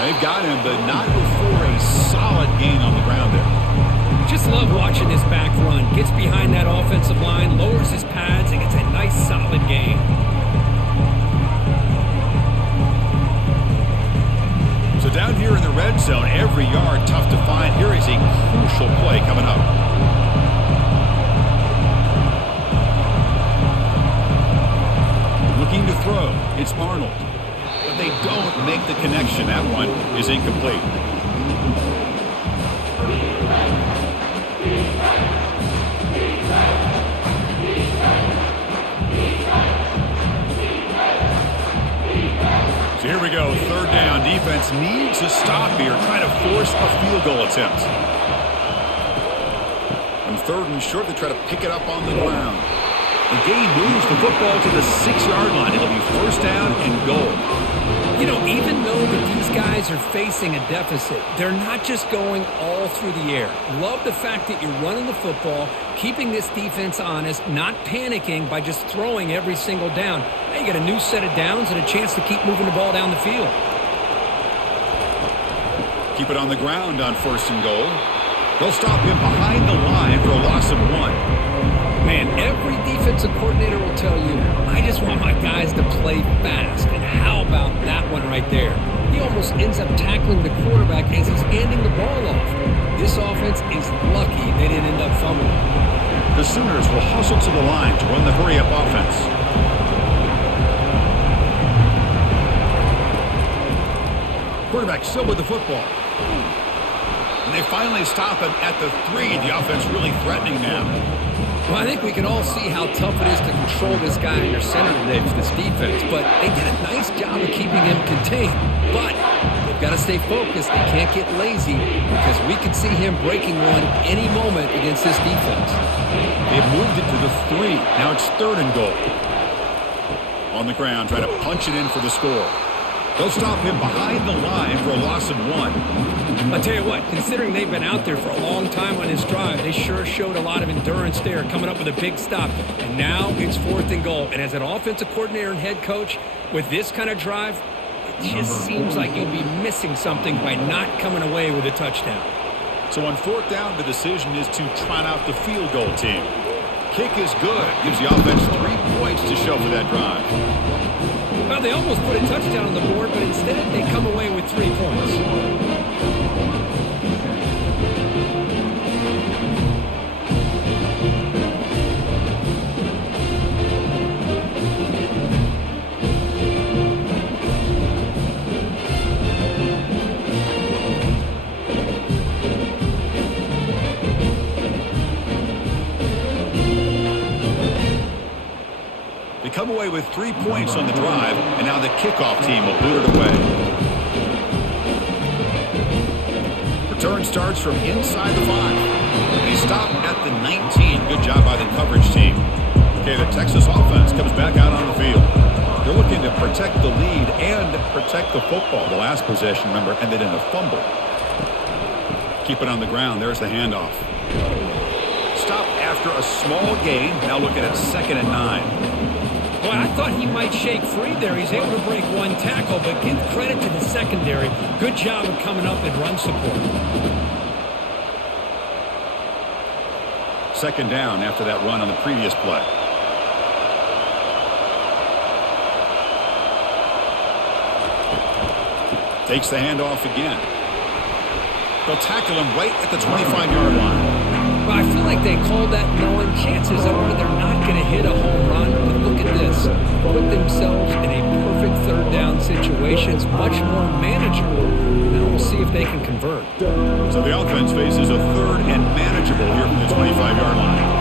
They've got him, but not before a solid gain on the ground there. Just love watching this back run. Gets behind that offensive line, lowers his pads, and gets a nice solid gain. So down here in the red zone, every yard tough to find. Here is a crucial play coming up. Looking to throw. It's Arnold. But they don't make the connection. That one is incomplete. So here we go, 3rd down. Defense needs a stop here, trying to force a field goal attempt. And 3rd and short, they try to pick it up on the ground. The gain moves the football to the 6-yard line. It'll be first down and goal. You know, even though that these guys are facing a deficit, they're not just going all through the air. Love the fact that you're running the football, keeping this defense honest, not panicking by just throwing every single down. Now you got a new set of downs and a chance to keep moving the ball down the field. Keep it on the ground on first and goal. They'll stop him behind the line for a loss of 1. Man, every defensive coordinator will tell you, I just want my guys to play fast. And how about that one right there? He almost ends up tackling the quarterback as he's handing the ball off. This offense is lucky they didn't end up fumbling. The Sooners will hustle to the line to run the hurry-up offense. Quarterback still with the football. And they finally stop him at the 3. The offense really threatening now. Well, I think we can all see how tough it is to control this guy under center today for this defense, but they did a nice job of keeping him contained. But they've got to stay focused. They can't get lazy because we could see him breaking one any moment against this defense. They've moved it to the 3. Now it's third and goal. On the ground, trying to punch it in for the score. They'll stop him behind the line for a loss of 1. I'll tell you what, considering they've been out there for a long time on this drive, they sure showed a lot of endurance there, coming up with a big stop. And now it's fourth and goal. And as an offensive coordinator and head coach, with this kind of drive, it just seems like you'll be missing something by not coming away with a touchdown. So on fourth down, the decision is to trot out the field goal team. Kick is good. Gives the offense 3 points to show for that drive. Well, they almost put a touchdown on the board, but instead they come away with 3 points. Come away with 3 points on the drive, and now the kickoff team will boot it away. Return starts from inside the 5. They stop at the 19. Good job by the coverage team. Okay, the Texas offense comes back out on the field. They're looking to protect the lead and protect the football. The last possession, remember, ended in a fumble. Keep it on the ground. There's the handoff. Stop after a small gain. Now looking at 2nd and 9. Boy, I thought he might shake free there. He's able to break 1 tackle, but give credit to the secondary. Good job of coming up and run support. 2nd down after that run on the previous play. Takes the handoff again. They'll tackle him right at the 25-yard line. Well, I feel like they called that knowing chances are they're not going to hit a home run. But look at this. Put themselves in a perfect 3rd down situation. It's much more manageable. Now we'll see if they can convert. So the offense faces a 3rd and manageable here from the 25-yard line.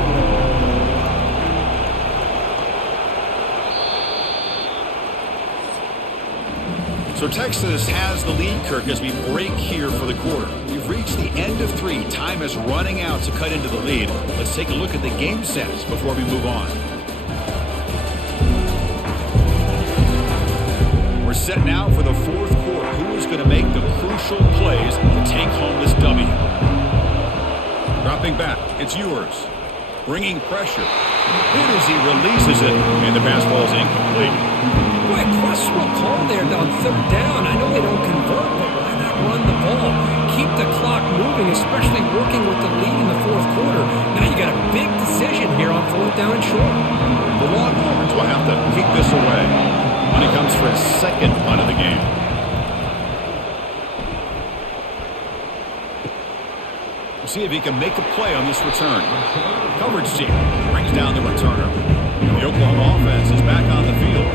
So Texas has the lead, Kirk, as we break here for the quarter. We've reached the end of 3. Time is running out to cut into the lead. Let's take a look at the game sets before we move on. We're set now for the 4th quarter. Who is going to make the crucial plays to take home this W? Dropping back, it's Ewers. Bringing pressure. Good as he releases it, and the pass ball is incomplete. Boy, a questionable call there on 3rd down. I know they don't convert, but why not run the ball? Keep the clock moving, especially working with the lead in the 4th quarter. Now you got a big decision here on 4th down and short. The Longhorns will have to kick this away when it comes for his 2nd punt of the game. We'll see if he can make a play on this return. Coverage team brings down the returner. And the Oklahoma offense is back on the field.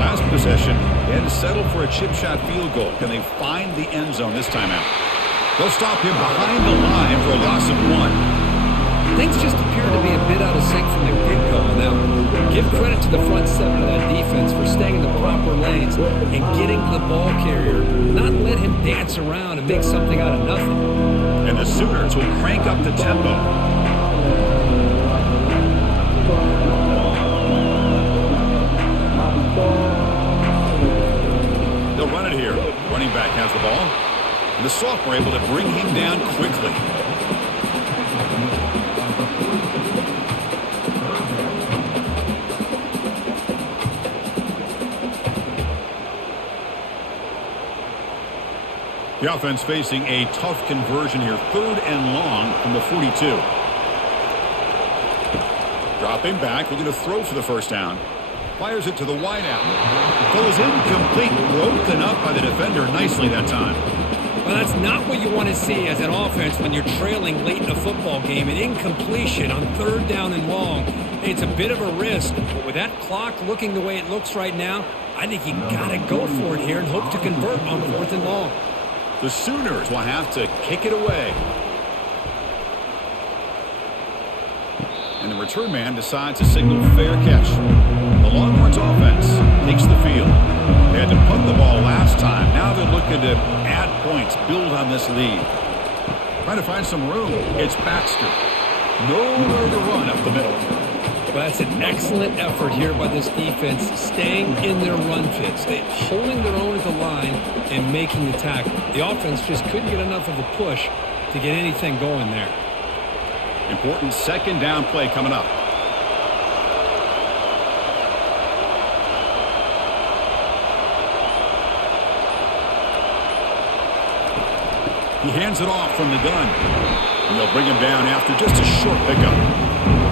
Last possession, they had to settle for a chip shot field goal. Can they find the end zone this time out? They'll stop him behind the line for a loss of 1. Things just appear to be a bit out of sync from the get-go. Now, give credit to the front 7 of that defense for staying in the proper lanes and getting to the ball carrier, not let him dance around and make something out of nothing. And the Sooners will crank up the tempo. they'll run it here. Running back has the ball. And the sophomore able to bring him down quickly. The offense facing a tough conversion here. 3rd and long from the 42. Dropping back, looking to throw for the first down. Fires it to the wideout. Goes incomplete, broken up by the defender nicely that time. Well, that's not what you want to see as an offense when you're trailing late in a football game. An incompletion on 3rd down and long. It's a bit of a risk, but with that clock looking the way it looks right now, I think you got to go for it here and hope to convert on 4th and long. The Sooners will have to kick it away. And the return man decides to signal fair catch. The Longhorns offense takes the field. They had to punt the ball last time. Now they're looking to add points, build on this lead. Trying to find some room. It's Baxter. Nowhere to run up the middle. Well, that's an excellent effort here by this defense, staying in their run fits, holding their own at the line and making the tackle. The offense just couldn't get enough of a push to get anything going there. Important 2nd down play coming up. He hands it off from the gun. And they'll bring him down after just a short pickup.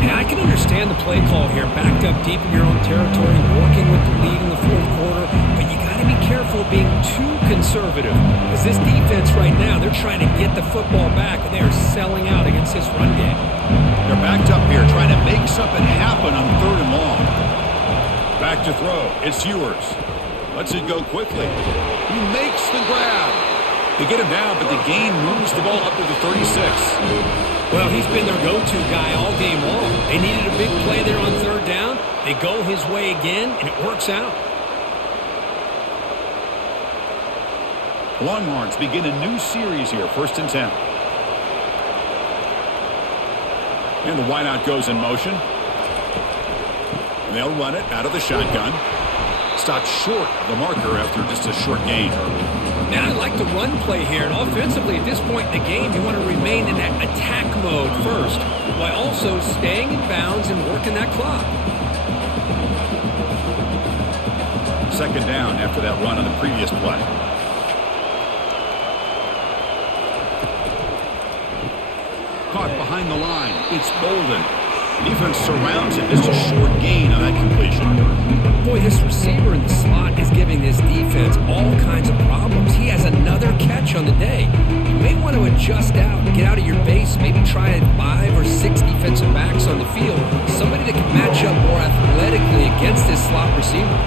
Yeah, I can understand the play call here, backed up deep in your own territory, working with the lead in the 4th quarter, but you got to be careful of being too conservative, because this defense right now, they're trying to get the football back, and they are selling out against this run game. They're backed up here, trying to make something happen on 3rd and long. Back to throw. It's Ewers. Lets it go quickly. He makes the grab. They get him down, but the gain moves the ball up to the 36. Well, he's been their go-to guy all game long. They needed a big play there on 3rd down. They go his way again, and it works out. Longhorns begin a new series here, 1st and 10. And the wideout goes in motion. And they'll run it out of the shotgun. Stopped short of the marker after just a short gain. Now, I like the run play here, and offensively at this point in the game, you want to remain in that attack mode first, while also staying in bounds and working that clock. 2nd down after that run on the previous play. Caught behind the line. It's Bolden. Defense surrounds him. Just a short gain on that completion. Boy, this receiver in the slot is giving this defense all kinds of problems. He has another catch on the day. You may want to adjust out, get out of your base, maybe try 5 or 6 defensive backs on the field. Somebody that can match up more athletically against this slot receiver.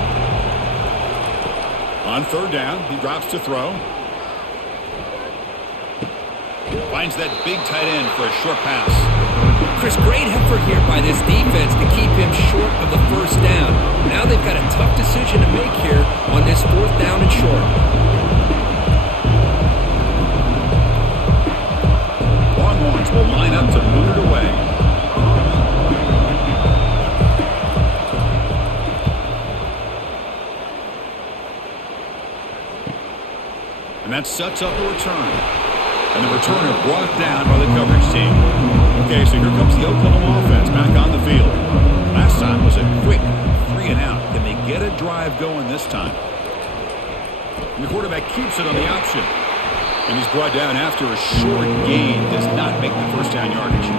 On 3rd down, he drops to throw. Finds that big tight end for a short pass. Chris, great effort here by this defense to keep him short of the 1st down. Now they've got a tough decision to make here on this 4th down and short. Longhorns will line up to boot it away. And that sets up a return. And the returner brought down by the coverage team. Okay, so here comes the Oklahoma offense back on the field. Last time was a quick 3 and out. Can they get a drive going this time? And the quarterback keeps it on the option. And he's brought down after a short gain. Does not make the 1st down yardage.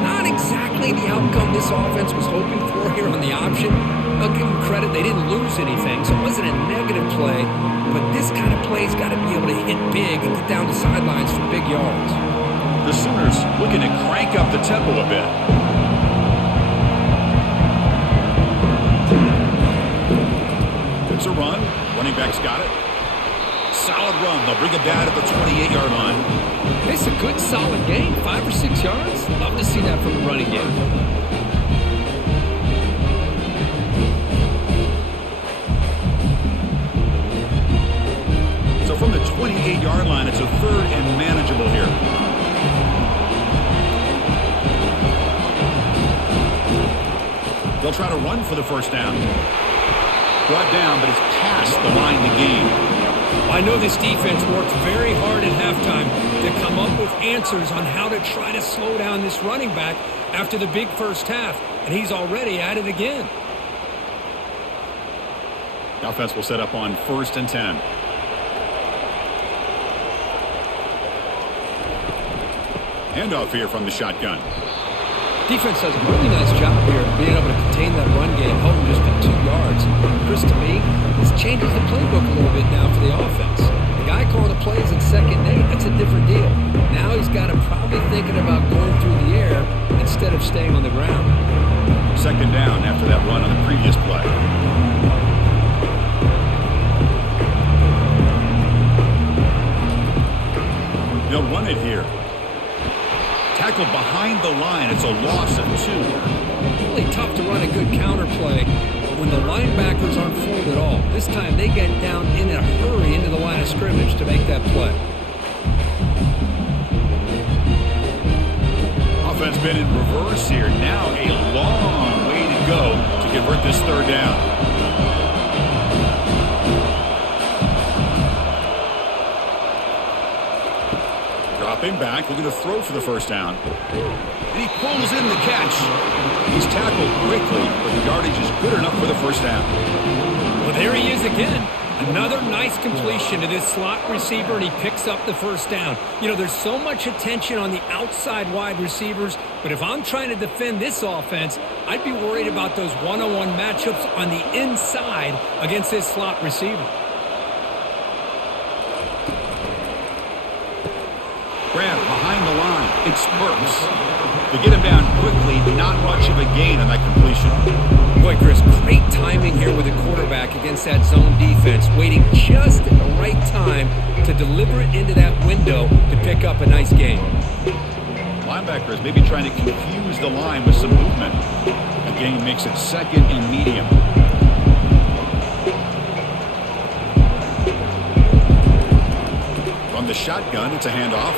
Not exactly the outcome this offense was hoping for here on the option. I'll give them credit, they didn't lose anything, so it wasn't a negative play. But this kind of play's got to be able to hit big and get down the sidelines for big yards. The Sooners looking to crank up the tempo a bit. It's a run. Running back's got it. Solid run. They'll bring it down at the 28-yard line. It's a good, solid gain. 5 or 6 yards. Love to see that from the running game. So from the 28-yard line, it's a 3rd and manageable here. They'll try to run for the 1st down. Brought down, but it's past the line to gain. I know this defense worked very hard at halftime to come up with answers on how to try to slow down this running back after the big first half, and he's already at it again. The offense will set up on 1st and 10. Handoff here from the shotgun. Defense does a really nice job here of being able to contain that run game, hold him just to 2 yards. Chris, to me, this changes the playbook a little bit now for the offense. The guy calling the plays at 2nd and 8, that's a different deal. Now he's got to probably thinking about going through the air instead of staying on the ground. 2nd down after that run on the previous play. They'll run it here. Tackled behind the line. It's a loss of 2. Really tough to run a good counter play when the linebackers aren't fooled at all. This time they get down in a hurry into the line of scrimmage to make that play. Offense been in reverse here. Now a long way to go to convert this 3rd down. Dropping back, looking to throw for the 1st down. And he pulls in the catch. He's tackled quickly, but the yardage is good enough for the 1st down. Well, there he is again. Another nice completion to this slot receiver, and he picks up the 1st down. You know, there's so much attention on the outside wide receivers, but if I'm trying to defend this offense, I'd be worried about those one-on-one matchups on the inside against this slot receiver. Grab behind the line. It's Burks. To get him down quickly, not much of a gain on that completion. Boy, Chris, great timing here with the quarterback against that zone defense, waiting just at the right time to deliver it into that window to pick up a nice gain. Linebackers maybe trying to confuse the line with some movement. The gain makes it 2nd and medium. From the shotgun, it's a handoff.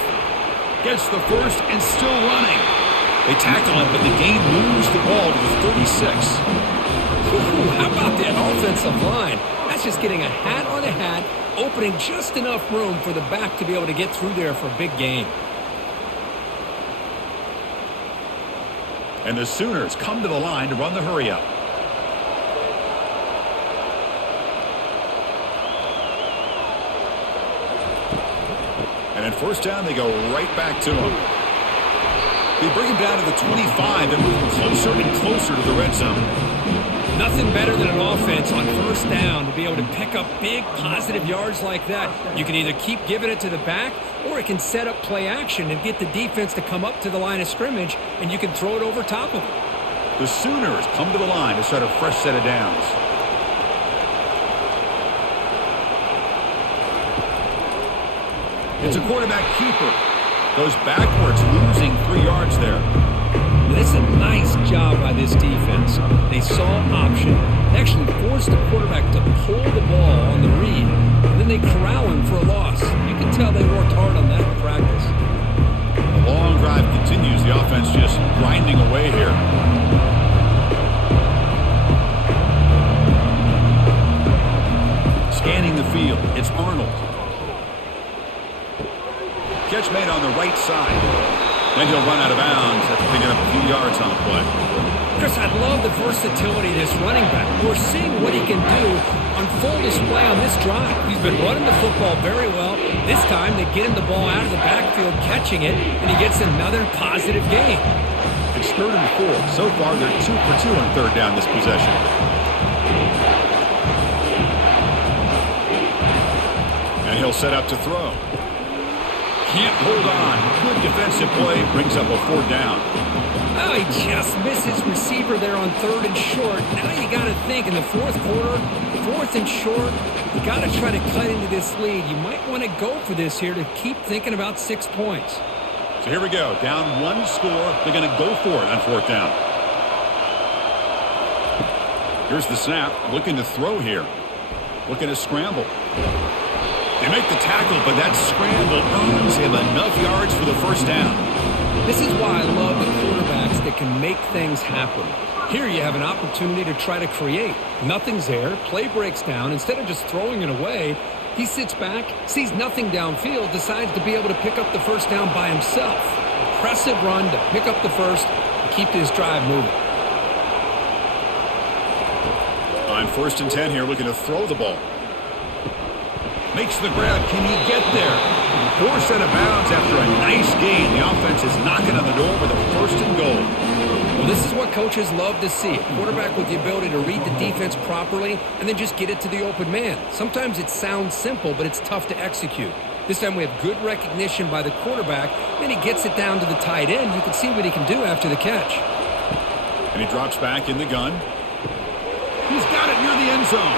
Gets the 1st and still running. They tackle him, but the gain moves the ball to the 36. Ooh, how about that offensive line? That's just getting a hat on a hat, opening just enough room for the back to be able to get through there for a big gain. And the Sooners come to the line to run the hurry up. And at 1st down, they go right back to him. They bring him down to the 25 and move him closer and closer to the red zone. Nothing better than an offense on 1st down to be able to pick up big positive yards like that. You can either keep giving it to the back, or it can set up play action and get the defense to come up to the line of scrimmage, and you can throw it over top of them. The Sooners come to the line to start a fresh set of downs. It's a quarterback keeper. Goes backwards, losing 3 yards there. That's a nice job by this defense. They saw option, they actually forced the quarterback to pull the ball on the read, and then they corral him for a loss. You can tell they worked hard on that in practice. The long drive continues. The offense just grinding away here. Scanning the field, it's Arnold. Catch made on the right side. Then he'll run out of bounds after picking up a few yards on the play. Chris, I love the versatility of this running back. We're seeing what he can do on full display on this drive. He's been running the football very well. This time, they get him the ball out of the backfield, catching it, and he gets another positive gain. It's 3rd and 4. So far, they're 2 for 2 on 3rd down this possession. And he'll set up to throw. Can't hold on. Good defensive play. Brings up a 4th down. Oh, he just misses receiver there on 3rd and short. Now you got to think in the 4th quarter, 4th and short, you got to try to cut into this lead. You might want to go for this here to keep thinking about 6 points. So here we go. Down 1 score. They're going to go for it on 4th down. Here's the snap. Looking to throw here. Looking to scramble. They make the tackle, but that scramble earns him enough yards for the 1st down. This is why I love the quarterbacks that can make things happen. Here you have an opportunity to try to create. Nothing's there. Play breaks down. Instead of just throwing it away, He sits back, sees nothing downfield, decides to be able to pick up the first down by himself. Impressive run to pick up the first and keep this drive moving. On 1st and 10 here, looking to throw the ball. Makes the grab. Can he get there? Forced out of bounds after a nice gain. The offense is knocking on the door with a 1st and goal. Well, this is what coaches love to see. A quarterback with the ability to read the defense properly and then just get it to the open man. Sometimes it sounds simple, but it's tough to execute. This time we have good recognition by the quarterback, and he gets it down to the tight end. You can see what he can do after the catch. And he drops back in the gun. He's got it near the end zone.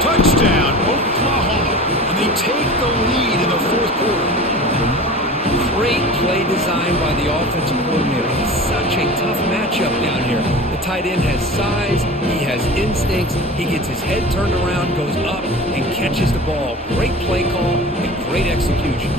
Touchdown, Oklahoma. And they take the lead in the 4th quarter. Great play design by the offensive coordinator. He's such a tough matchup down here. The tight end has size, he has instincts, he gets his head turned around, goes up, and catches the ball. Great play call and great execution.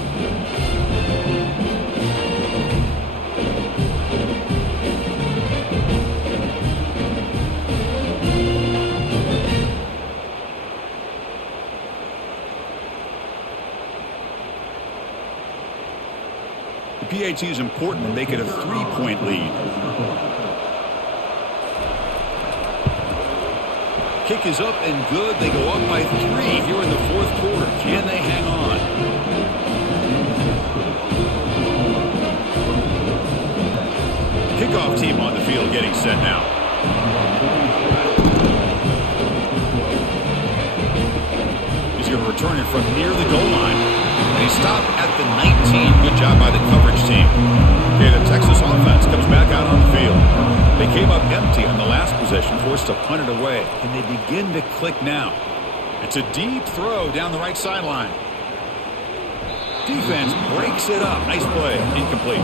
PAT is important to make it a 3-point lead. Kick is up and good. They go up by 3 here in the 4th quarter. Can they hang on? Kickoff team on the field getting set now. He's going to return it from near the goal line. And he stopped at the 19. Good job by the coverage team. Okay, the Texas offense comes back out on the field. They came up empty on the last possession, forced to punt it away. Can they begin to click now? It's a deep throw down the right sideline. Defense breaks it up. Nice play. Incomplete.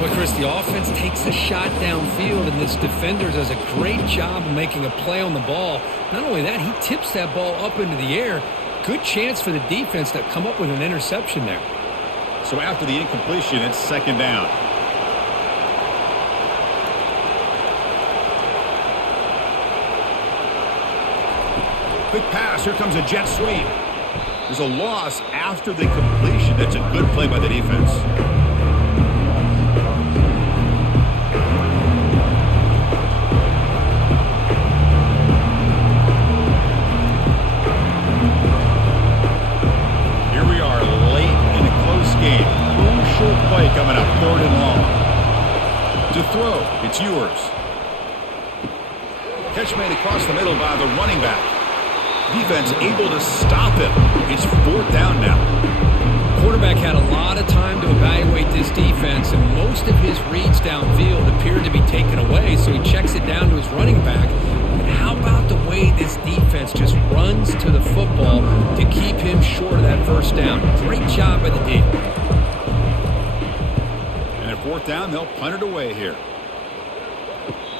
Well, Chris, the offense takes a shot downfield, and this defender does a great job of making a play on the ball. Not only that, he tips that ball up into the air. Good chance for the defense to come up with an interception there. So after the incompletion, it's 2nd down. Quick pass. Here comes a jet sweep. There's a loss after the completion. That's a good play by the defense. Play coming up, 3rd and long. To throw, it's yours. Catch made across the middle by the running back. Defense able to stop him. It's 4th down now. Quarterback had a lot of time to evaluate this defense, and most of his reads downfield appeared to be taken away, so he checks it down to his running back. And how about the way this defense just runs to the football to keep him short of that 1st down? Great job by the D. 4th down, they'll punt it away here.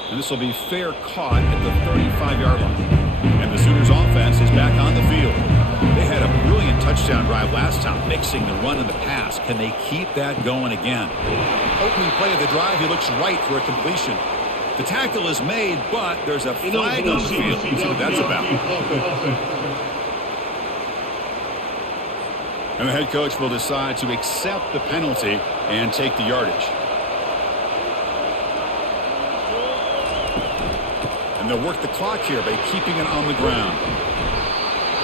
And this will be fair caught at the 35-yard line. And the Sooners offense is back on the field. They had a brilliant touchdown drive last time, mixing the run and the pass. Can they keep that going again? Opening play of the drive, he looks right for a completion. The tackle is made, but there's a flag on the field. Let's see what that's about. And the head coach will decide to accept the penalty and take the yardage. And they'll work the clock here by keeping it on the ground.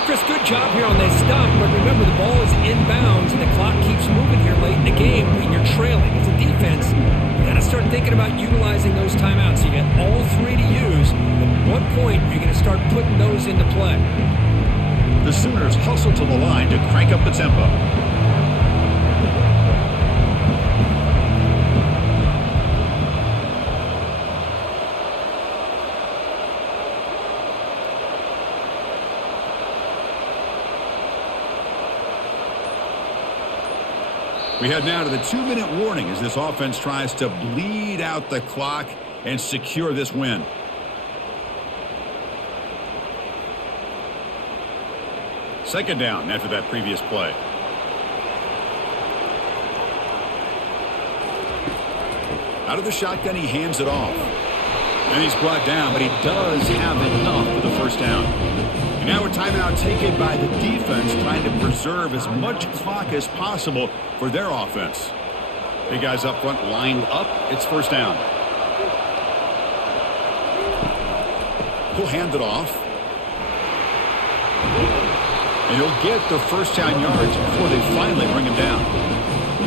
Chris, good job here on that stop, but remember the ball is inbounds and the clock keeps moving here late in the game when you're trailing. As a defense, you got to start thinking about utilizing those timeouts. You got all 3 to use. At what point are you going to start putting those into play? The Sooners hustle to the line to crank up the tempo. We head now to the 2-minute warning as this offense tries to bleed out the clock and secure this win. Second down after that previous play. Out of the shotgun, he hands it off. And he's brought down, but he does have enough for the 1st down. And now a timeout taken by the defense, trying to preserve as much clock as possible for their offense. Big guys up front lined up. It's first down. He'll hand it off. And he'll get the first down yards before they finally bring him down.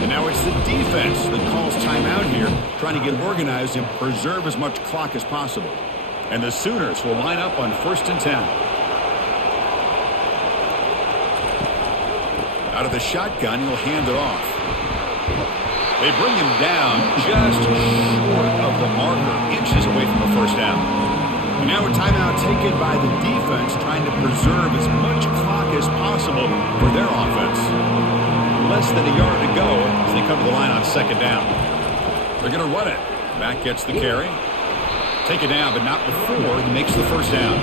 And now it's the defense that calls timeout here, trying to get organized and preserve as much clock as possible. And the Sooners will line up on 1st and 10. Out of the shotgun, he'll hand it off. They bring him down just short of the marker, inches away from the first down. And now a timeout taken by the defense, trying to preserve as much clock as possible for their offense. Less than a yard to go as they come to the line on 2nd down. They're going to run it. Back gets the carry. Take it down, but not before he makes the first down.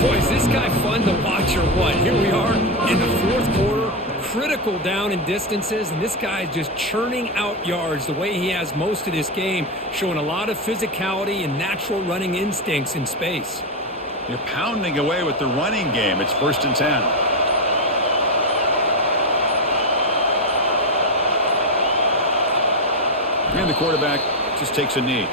Boy, is this guy fun to watch or what? Here we are in the 4th quarter, critical down and distances, and this guy is just churning out yards the way he has most of this game, showing a lot of physicality and natural running instincts in space. You're pounding away with the running game. It's 1st and 10. And the quarterback just takes a knee.